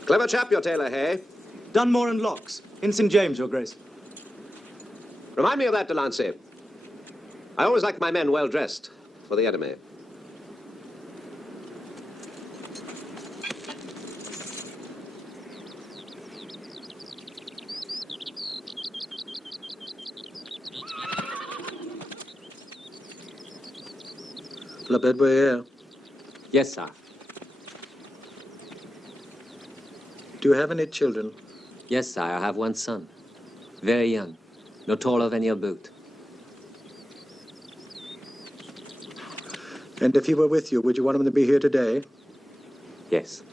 Clever chap, your tailor, hey? Dunmore and Locks, in St. James, Your Grace. Remind me of that, De Lancey. I always like my men well dressed for the enemy. La Bedouille. Yes, sir. Do you have any children? Yes, sir. I have one son. Very young. No taller than your boot. And if he were with you, would you want him to be here today? Yes.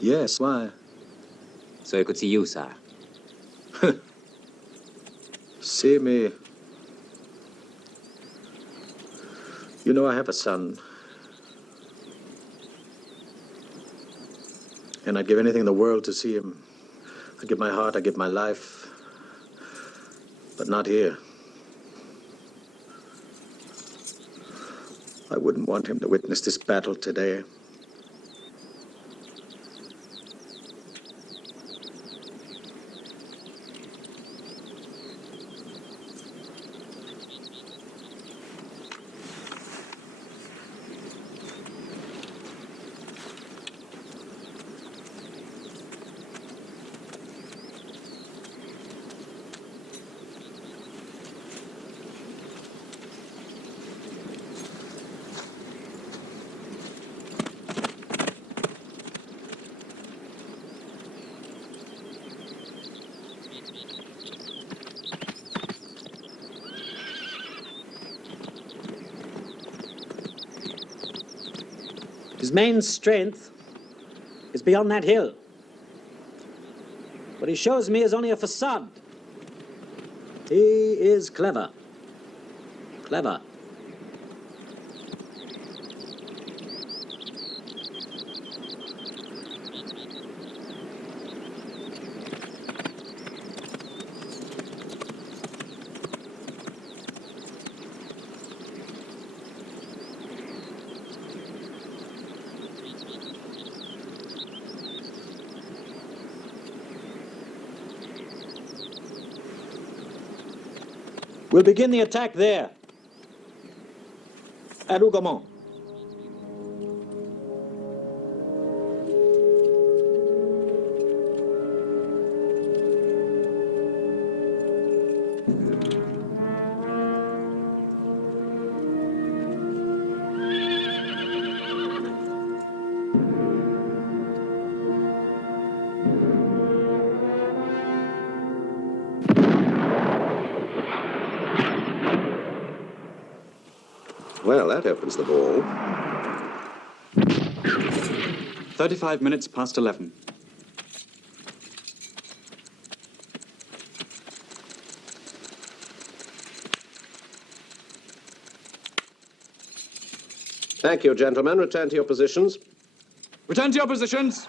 Yes, why? So he could see you, sir. See me. You know, I have a son. And I'd give anything in the world to see him. I'd give my heart, I'd give my life. But not here. I wouldn't want him to witness this battle today. His main strength is beyond that hill. What he shows me is only a facade. He is clever. Clever. We'll begin the attack there, at Hougoumont. Well, that opens the ball. 35 minutes past 11. Thank you, gentlemen. Return to your positions. Return to your positions.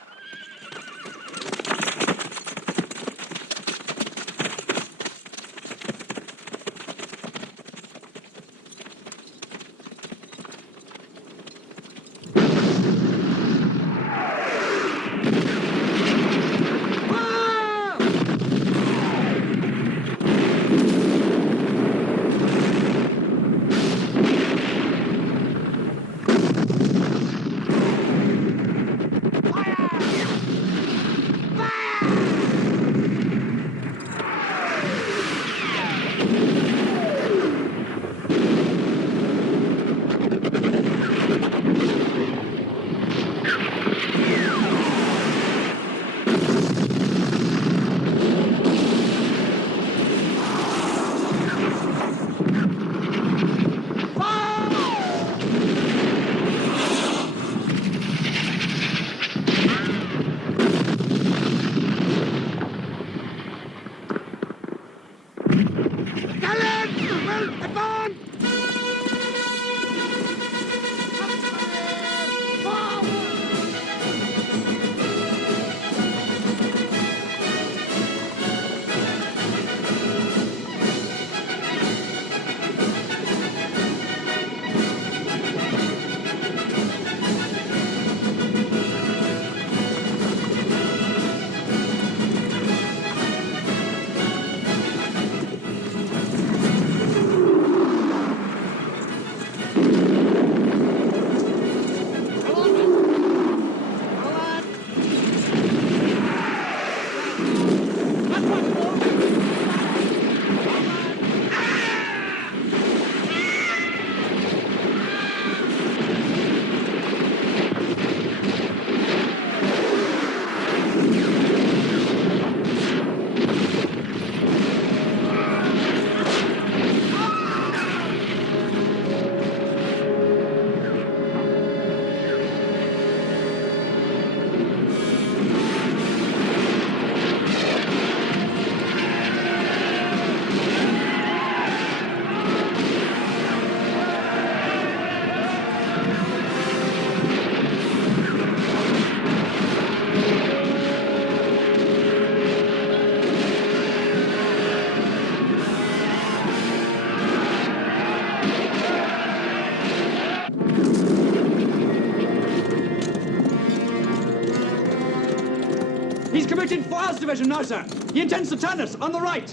Division now, sir. He intends to turn us on the right.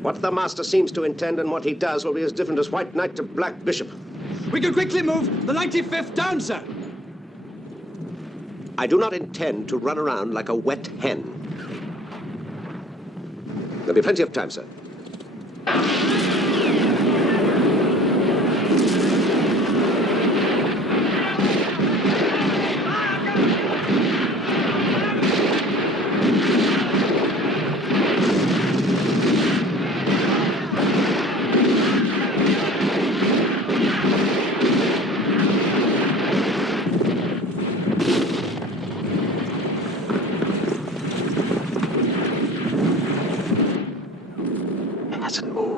What the master seems to intend and what he does will be as different as White Knight to Black Bishop. We can quickly move the 95th down, sir. I do not intend to run around like a wet hen. There'll be plenty of time, sir.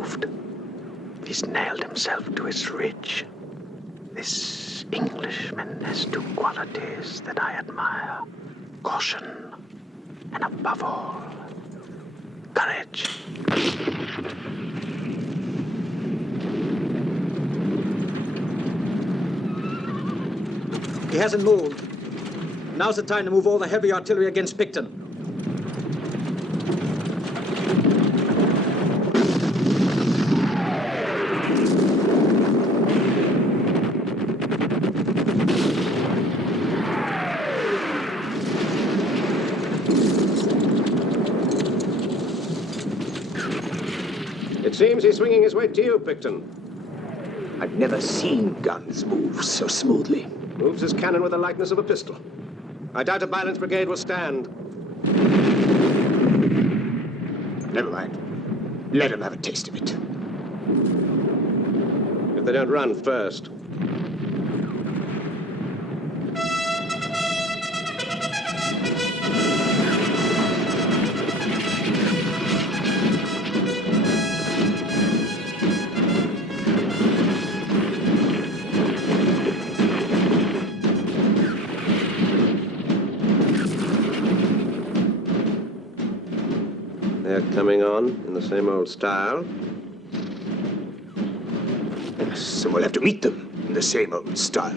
moved. He's nailed himself to his ridge. This Englishman has two qualities that I admire: caution, and above all, courage. He hasn't moved. Now's the time to move all the heavy artillery against Picton. It seems he's swinging his way to you, Picton. I've never seen guns move so smoothly. Moves his cannon with the lightness of a pistol. I doubt a Byron's brigade will stand. Never mind. Let him have a taste of it. If they don't run first. Coming on in the same old style. So we'll have to meet them in the same old style.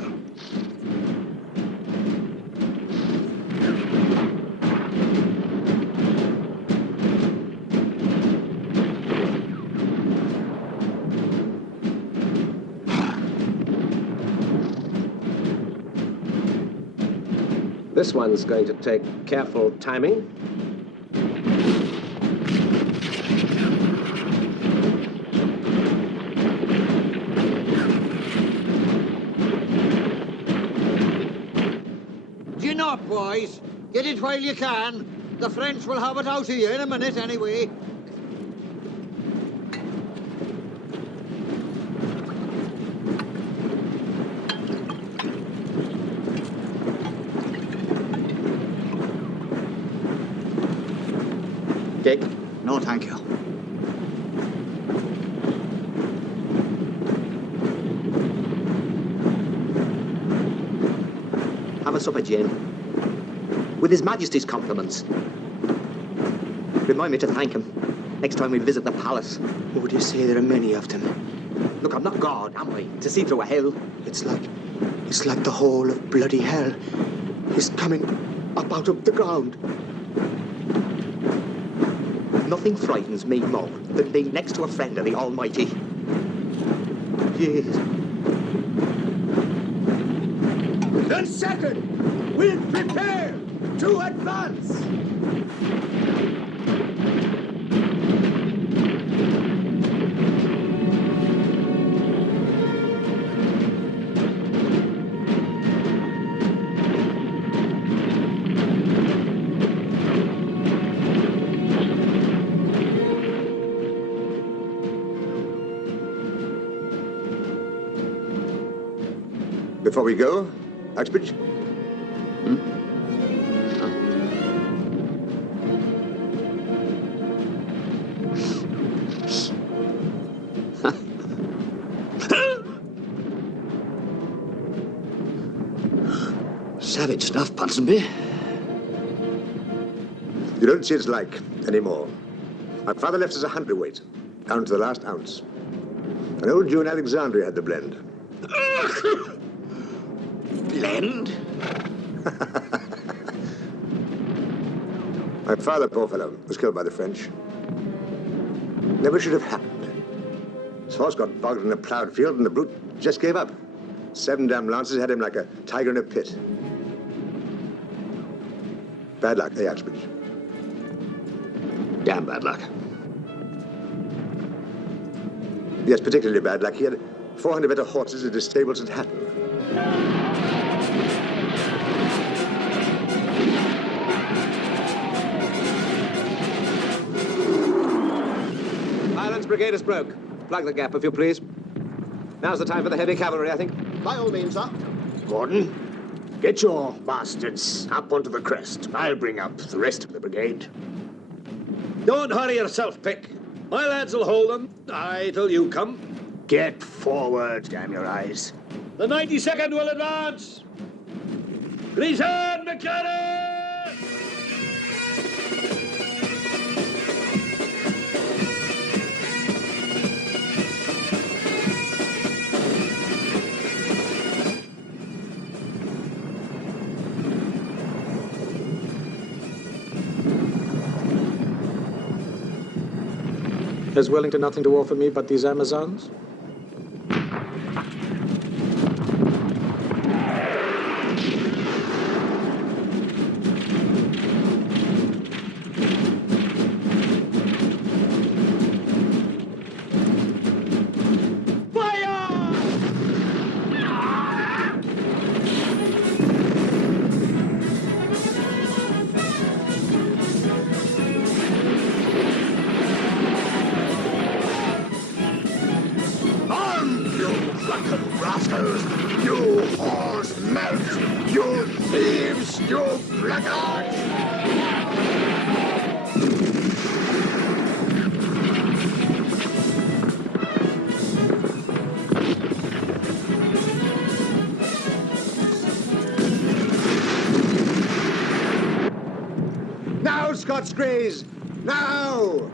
This one's going to take careful timing. Boys, get it while you can. The French will have it out of you in a minute anyway. Dick? No, thank you. Have a supper, Jane. With His Majesty's compliments. Remind me to thank him next time we visit the palace. Would you say there are many of them? Look, I'm not God, am I? To see through a hell. It's like the whole of bloody hell is coming up out of the ground. Nothing frightens me more than being next to a friend of the Almighty. Yes. Then second, we'll prepare to advance. Before we go, Uxbridge? Savage stuff, Ponsonby. You don't see its like anymore. My father left us a hundredweight, down to the last ounce. An old Jew in Alexandria had the blend. Blend? My father, poor fellow, was killed by the French. Never should have happened. His horse got bogged in a plowed field and the brute just gave up. 7 damn lances had him like a tiger in a pit. Bad luck, eh, Uxbridge? Damn bad luck. Yes, particularly bad luck. He had 400 better horses at his stables at Hatton. Ireland's brigade is broke. Plug the gap, if you please. Now's the time for the heavy cavalry, I think. By all means, sir. Gordon, get your bastards up onto the crest. I'll bring up the rest of the brigade. Don't hurry yourself, Pick. My lads will hold them. Aye, till you come. Get forward, damn your eyes. The 92nd will advance. Gleason, McKenna! Has Wellington nothing to offer me but these Amazons? Now, Scots Greys! Now!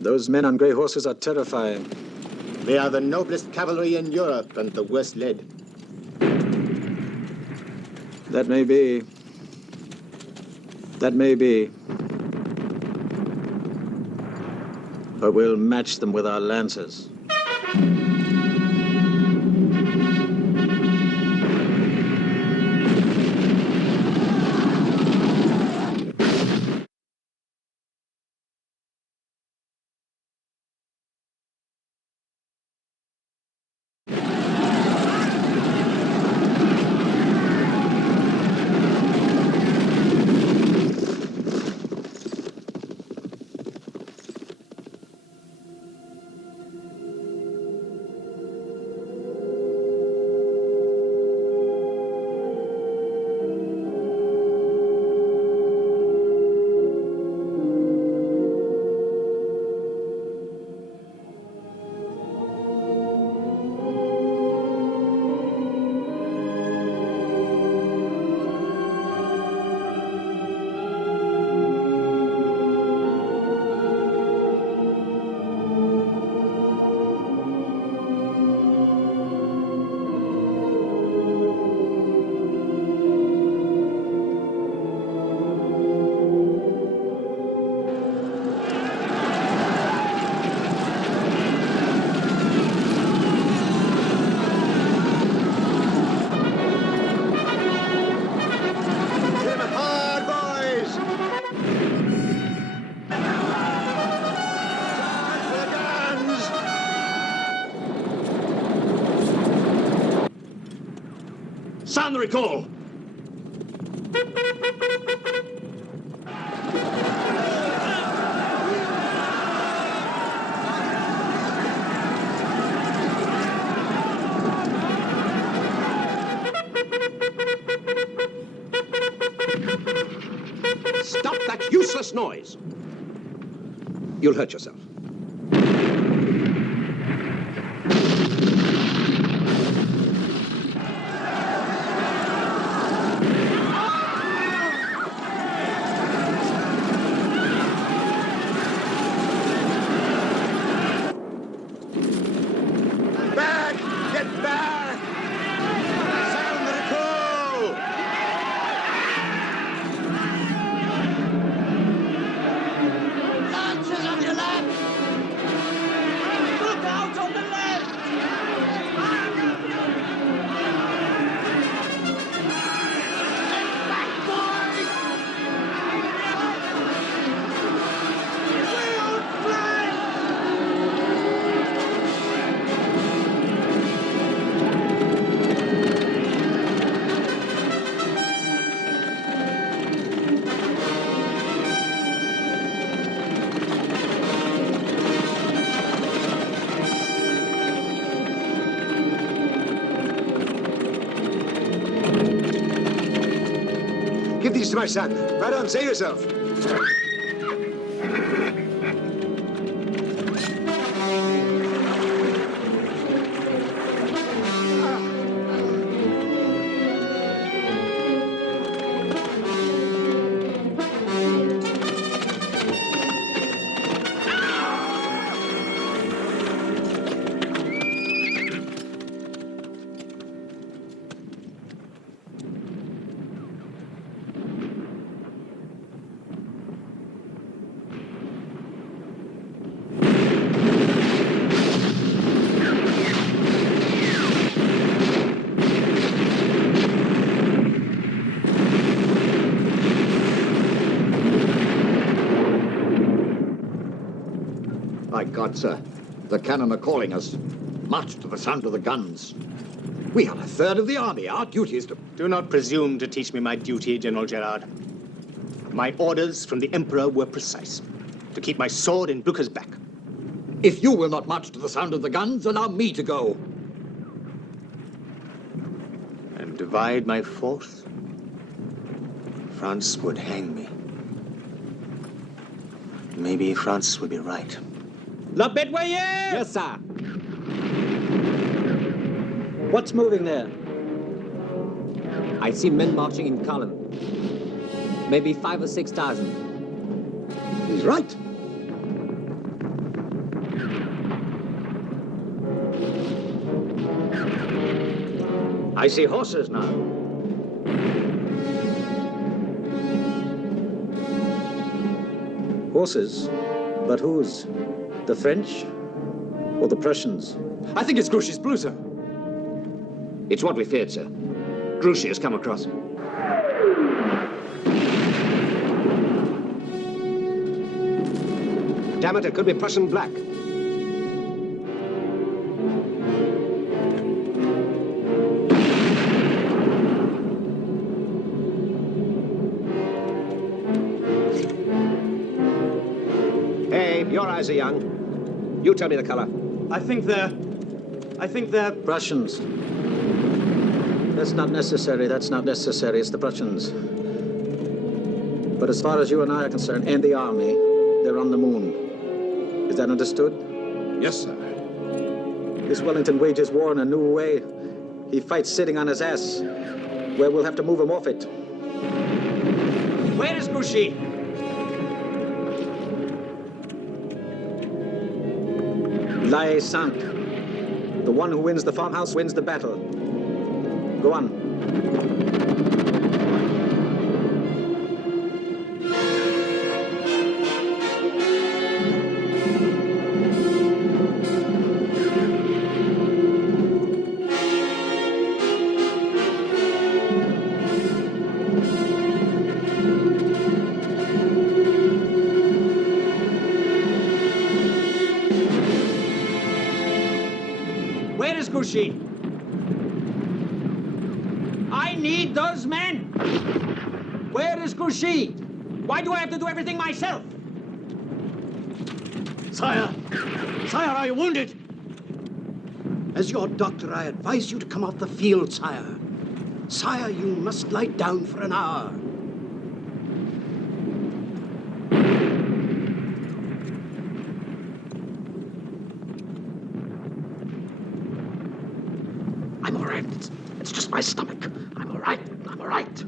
Those men on grey horses are terrifying. They are the noblest cavalry in Europe and the worst led. That may be. That may be. But we'll match them with our lances. Sound the recall! Stop that useless noise! You'll hurt yourself. Back! Get back! Empty this to my son. Right on, save yourself. My God, sir, the cannon are calling us. March to the sound of the guns. We are a third of the army. Our duty is to... Do not presume to teach me my duty, General Gerard. My orders from the Emperor were precise. To keep my sword in Blucher's back. If you will not march to the sound of the guns, allow me to go. And divide my force? France would hang me. Maybe France would be right. La Bedouille! Yes, sir. What's moving there? I see men marching in column. Maybe 5,000 or 6,000. He's right. I see horses now. Horses? But whose? The French or the Prussians? I think it's Grouchy's blue, sir. It's what we feared, sir. Grouchy has come across. Damn it, it could be Prussian black. Hey, your eyes are young. You tell me the color. I think they're Prussians. That's not necessary. That's not necessary. It's the Prussians. But as far as you and I are concerned, and the army, they're on the moon. Is that understood? Yes, sir. This Wellington wages war in a new way. He fights sitting on his ass, where we'll have to move him off it. Where is Grouchy? Lie cinq. The one who wins the farmhouse wins the battle. Go on. Where is Grouchy? I need those men! Where is Grouchy? Why do I have to do everything myself? Sire! Sire, are you wounded? As your doctor, I advise you to come off the field, sire. Sire, you must lie down for an hour. I'm all right. It's just my stomach. I'm all right. I'm all right.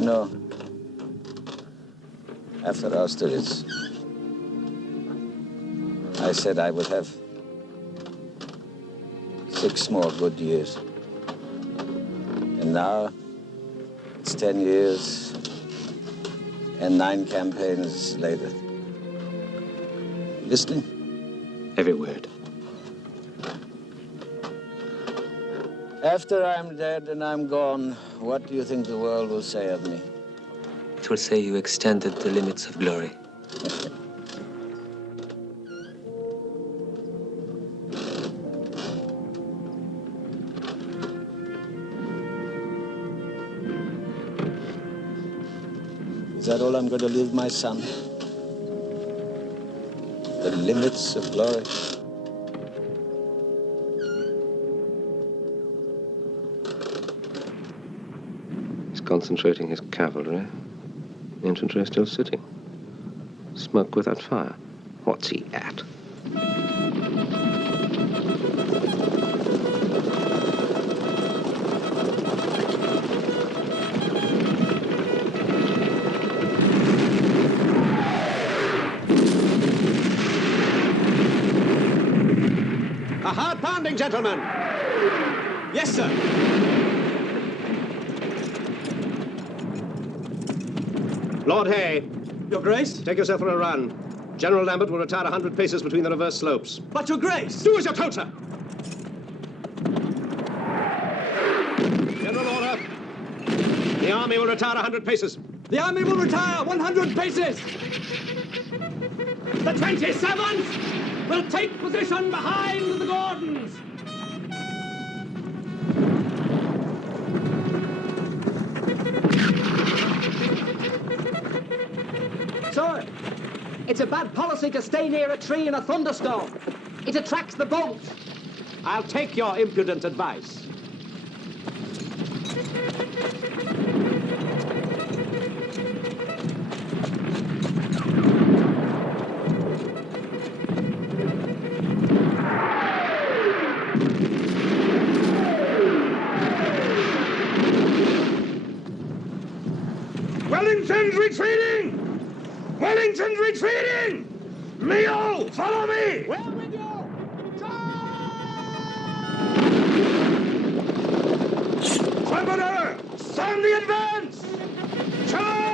No. After Austerlitz, I said I would have 6 more good years. Now, it's 10 years and 9 campaigns later. Listening? Every word. After I'm dead and I'm gone, what do you think the world will say of me? It will say you extended the limits of glory. Is that all I'm going to leave my son? The limits of glory? He's concentrating his cavalry. The infantry are still sitting. Smoke without fire. What's he at? A hard pounding, gentlemen. Yes, sir. Lord Hay. Your Grace? Take yourself for a run. General Lambert will retire 100 paces between the reverse slopes. But, Your Grace! Do as you're told, sir. General order. The army will retire 100 paces. The army will retire 100 paces. The 27th will take position behind the Gordons. Sir, it's a bad policy to stay near a tree in a thunderstorm. It attracts the boats. I'll take your impudent advice. Wellington's retreating! Wellington's retreating! Leo, follow me! Well with you! Trumpeter, sound the advance! Charge!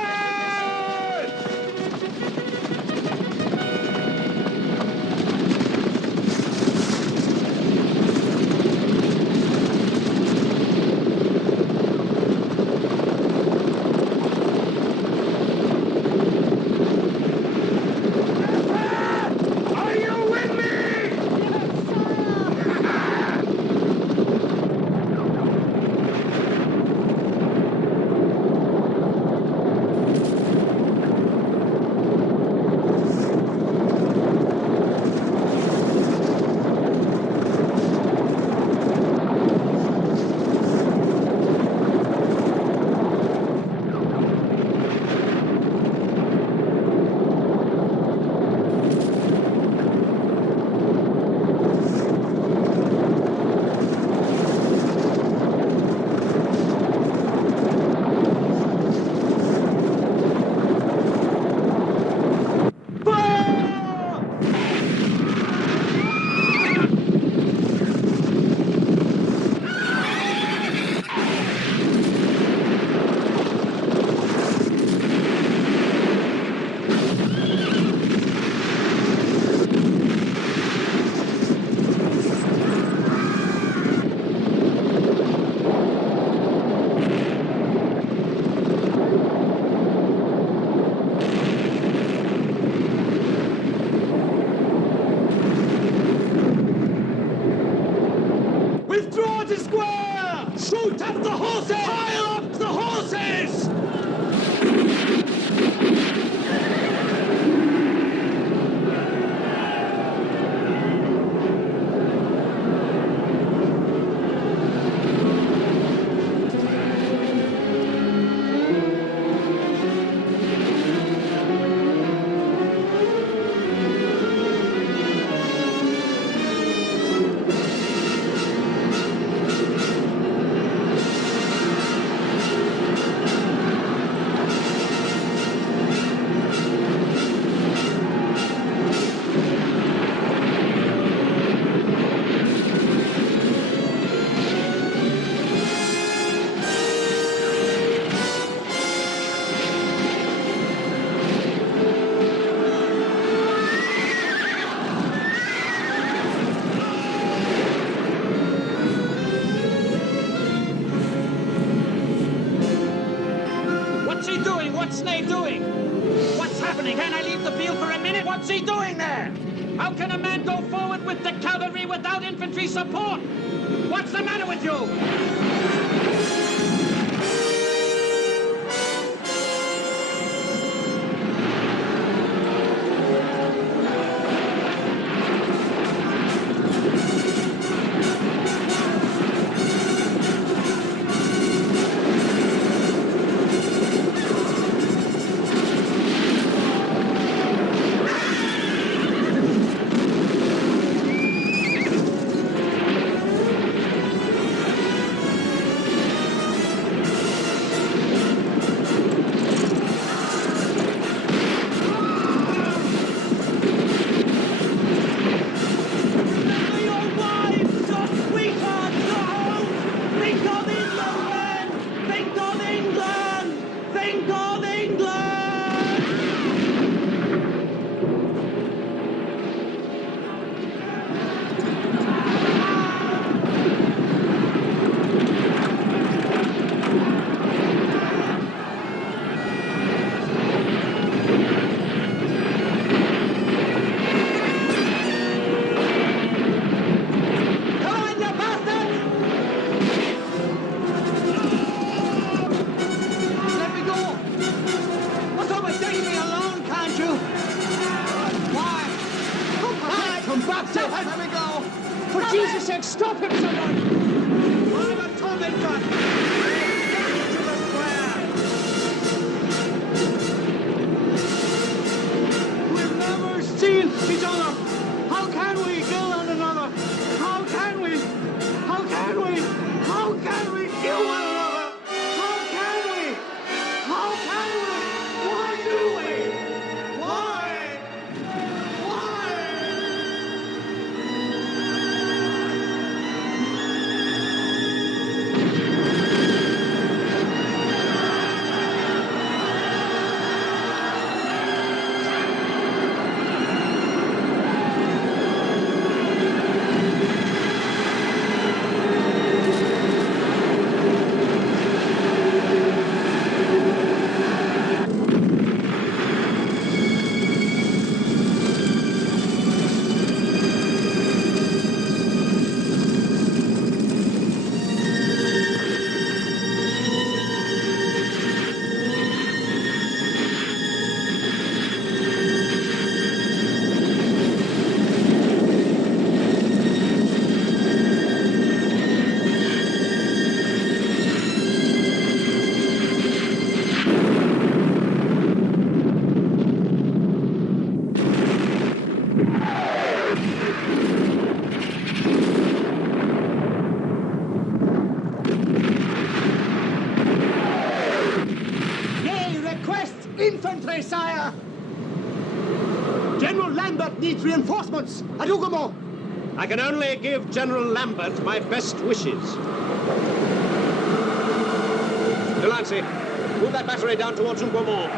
How can a man go forward with the cavalry without infantry support? What's the matter with you? Reinforcements at Hougoumont. I can only give General Lambert my best wishes. Delancey, move that battery down towards Hougoumont.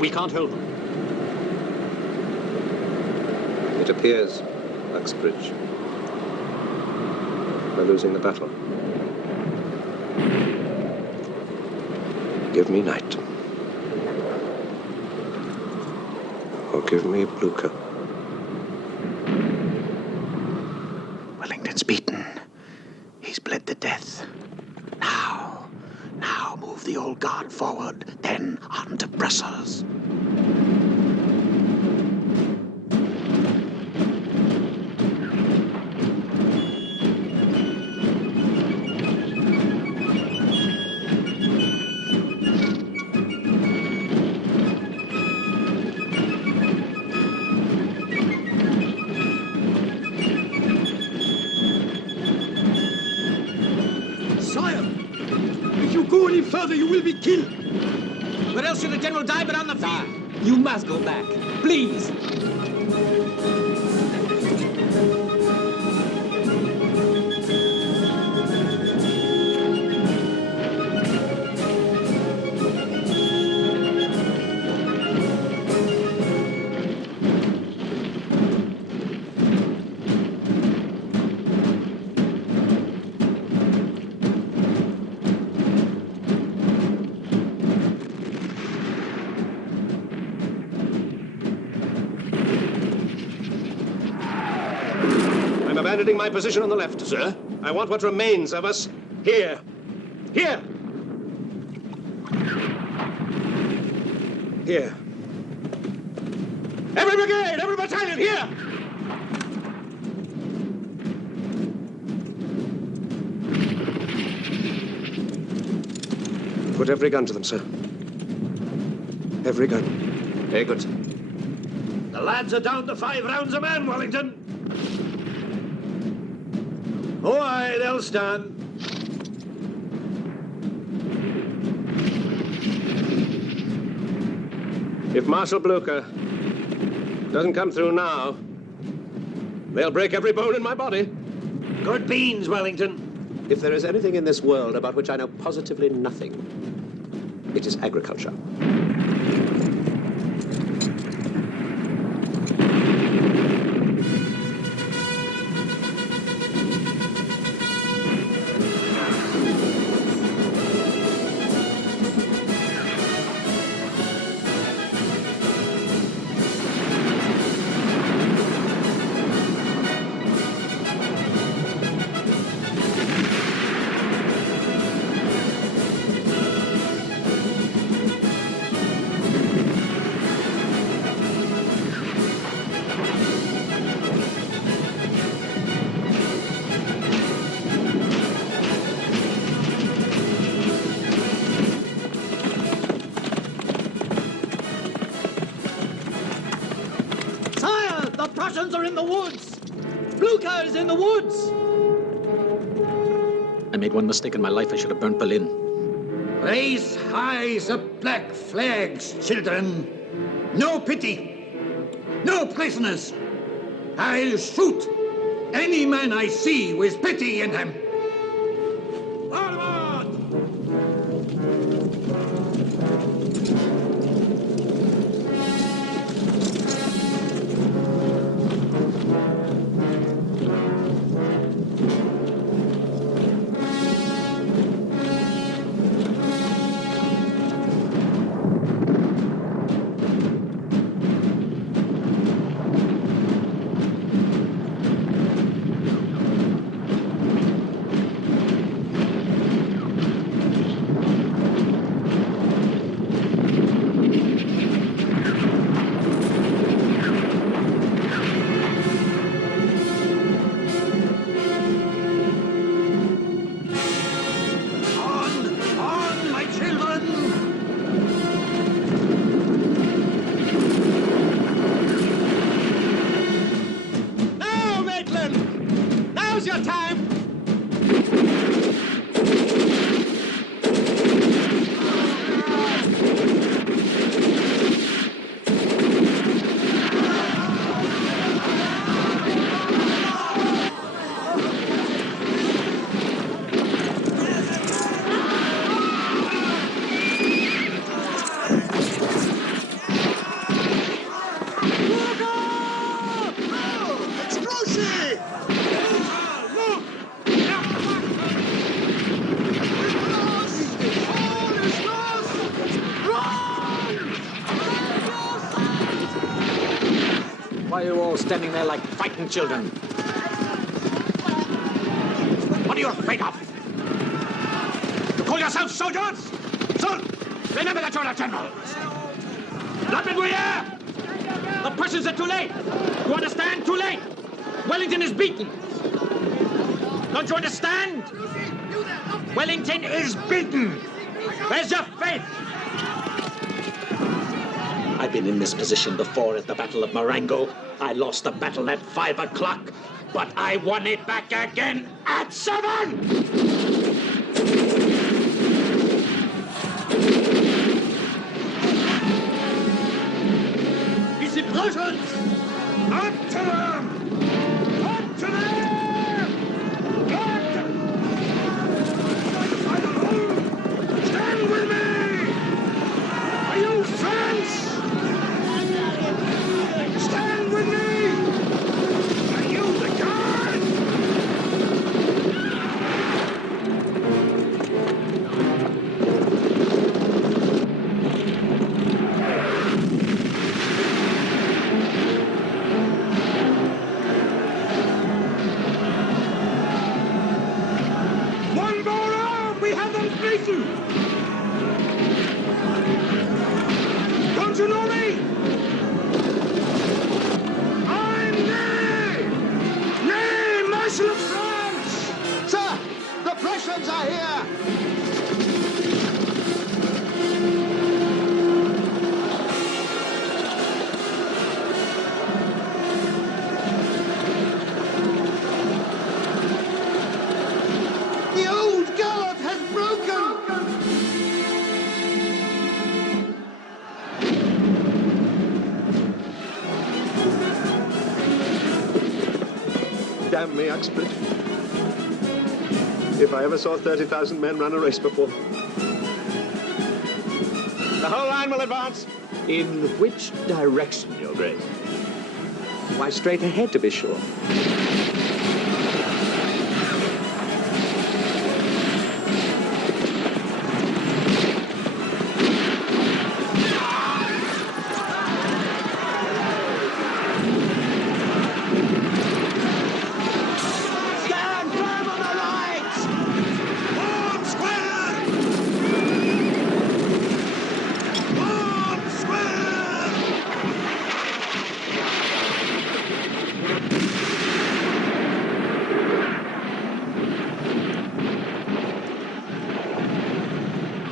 We can't hold them. It appears Uxbridge. We're losing the battle. Give me night. Or give me Blucher. Wellington's beaten. He's bled to death. Now move the old guard forward, then on to Brussels. Further, you will be killed. Where else should a general die but on the field? You must go back. Please. Abandoning my position on the left, sir. I want what remains of us here. Here! Here. Every brigade, every battalion, here! Put every gun to them, sir. Every gun. Very good, sir. The lads are down to 5 rounds a man, Wellington. Oh, aye, they'll stand. If Marshal Blucher doesn't come through now, they'll break every bone in my body. Good beans, Wellington. If there is anything in this world about which I know positively nothing, it is agriculture. Are in the woods! Blucher is in the woods! I made one mistake in my life. I should have burnt Berlin. Raise high the black flags, children. No pity. No prisoners. I'll shoot any man I see with pity in him. standing there like frightened children. What are you afraid of? You call yourselves soldiers? So, remember that you're a general. La Bedouillère! The Prussians are too late. You understand? Too late. Wellington is beaten. Don't you understand? Wellington is beaten. Where's your faith? I've been in this position before at the Battle of Marengo. I lost the battle at 5 o'clock, but I won it back again at 7! It's the Prussians! Up to them! Up to them! Stand with me! Are you friends? Stand with me! Are you the guard? One more round! We have them beaten! Don't you know me? I'm Ney! Ney, Marshal of France! Sir, the Prussians are here! The old guard has broken! Damn me, Uxbridge. If I ever saw 30,000 men run a race before. The whole line will advance. In which direction, Your Grace? Why, straight ahead, to be sure. Stand firm on the right! Form square! Form square!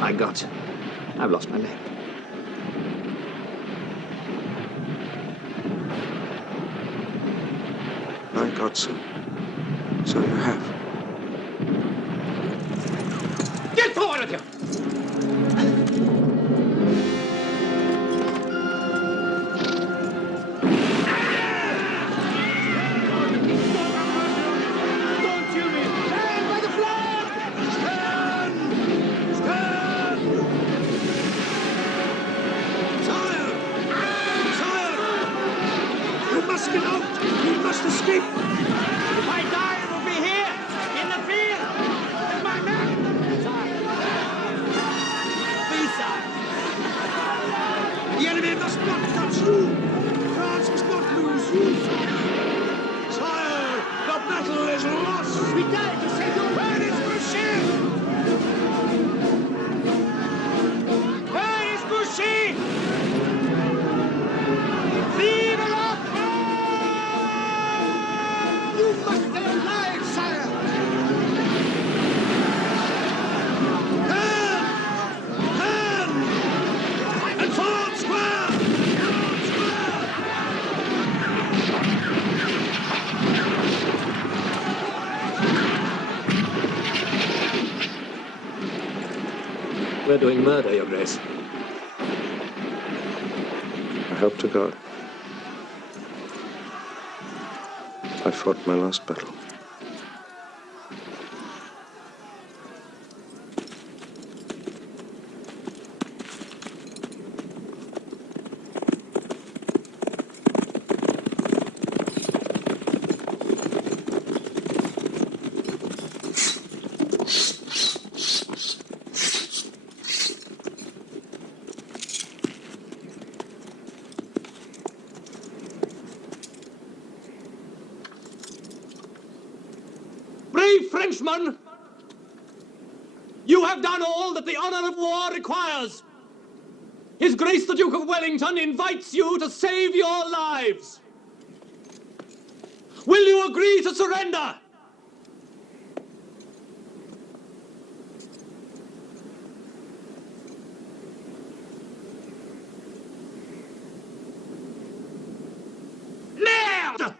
My God, I've lost my leg. My God, sir. So you have. Get forward with you! Stand by the flag! Stand! Stand! Sire! Sire! You must get out! You must escape! If I die, it will be here, in the field, with my men. Please, sire. The enemy must not cut through! France must not lose you! Sire, the battle is lost! We died to save your Where is Boucher? Where is Boucher? Vive la France! You must stay alive, sire! Hand! Hand! And forward square! Forward square! We're doing murder, Your Grace. I hope to God. I fought my last battle. Brave Frenchmen! You have done all that the honor of war requires. His Grace the Duke of Wellington invites you to save your lives. Will you agree to surrender? Merde!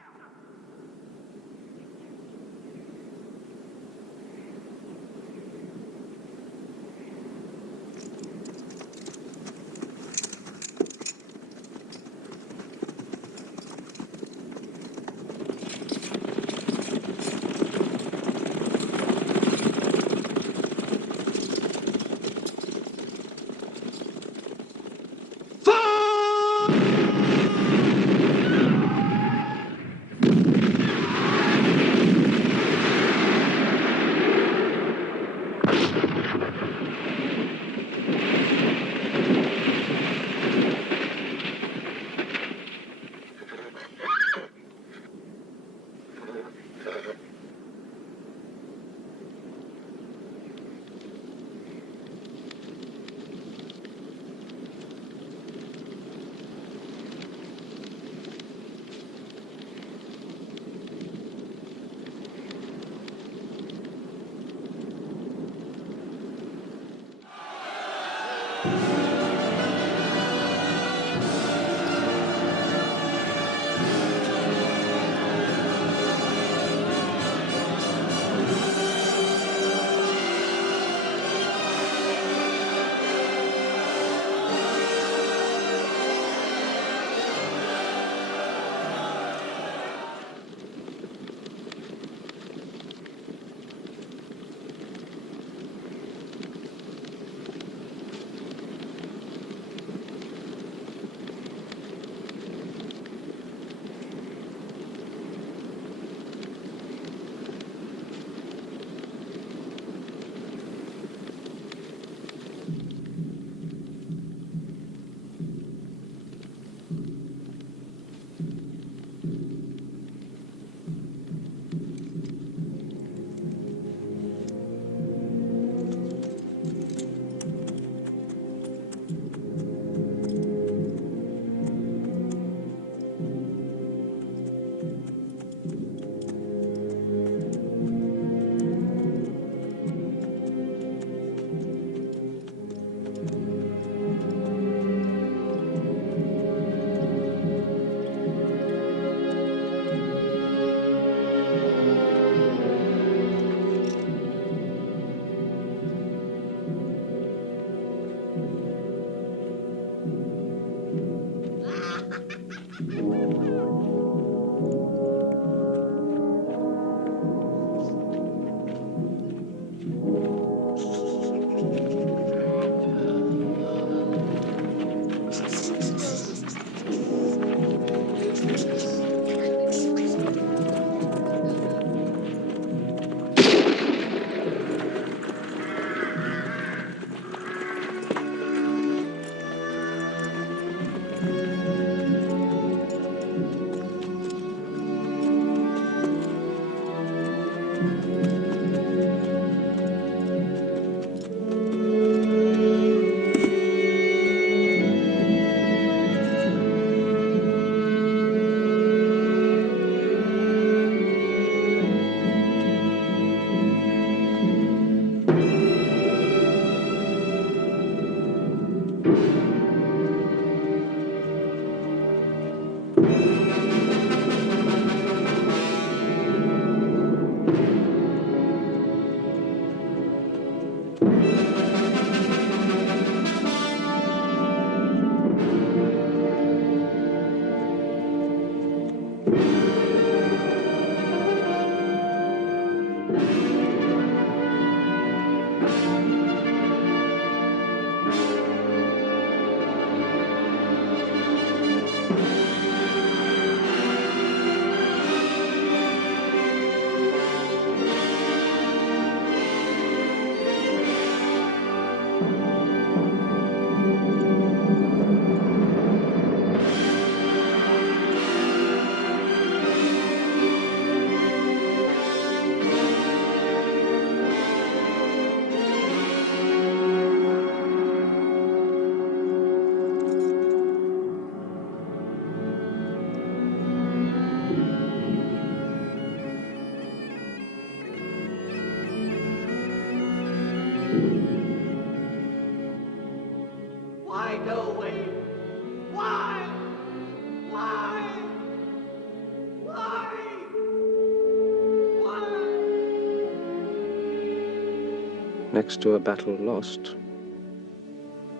Next to a battle lost,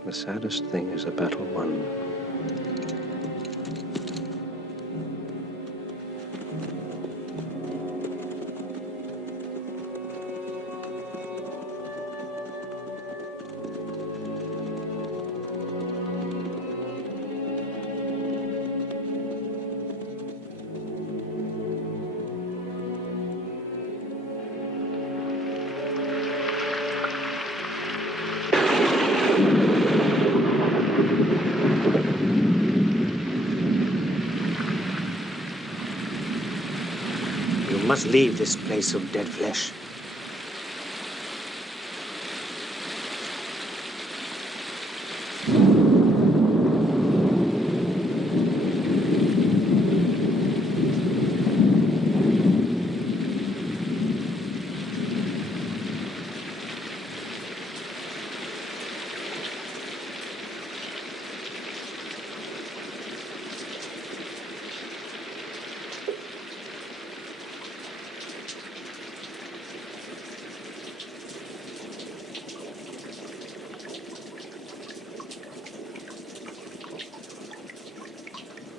the saddest thing is a battle won. You must leave this place of dead flesh.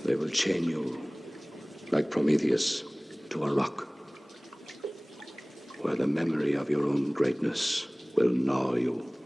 They will chain you, like Prometheus, to a rock, where the memory of your own greatness will gnaw you.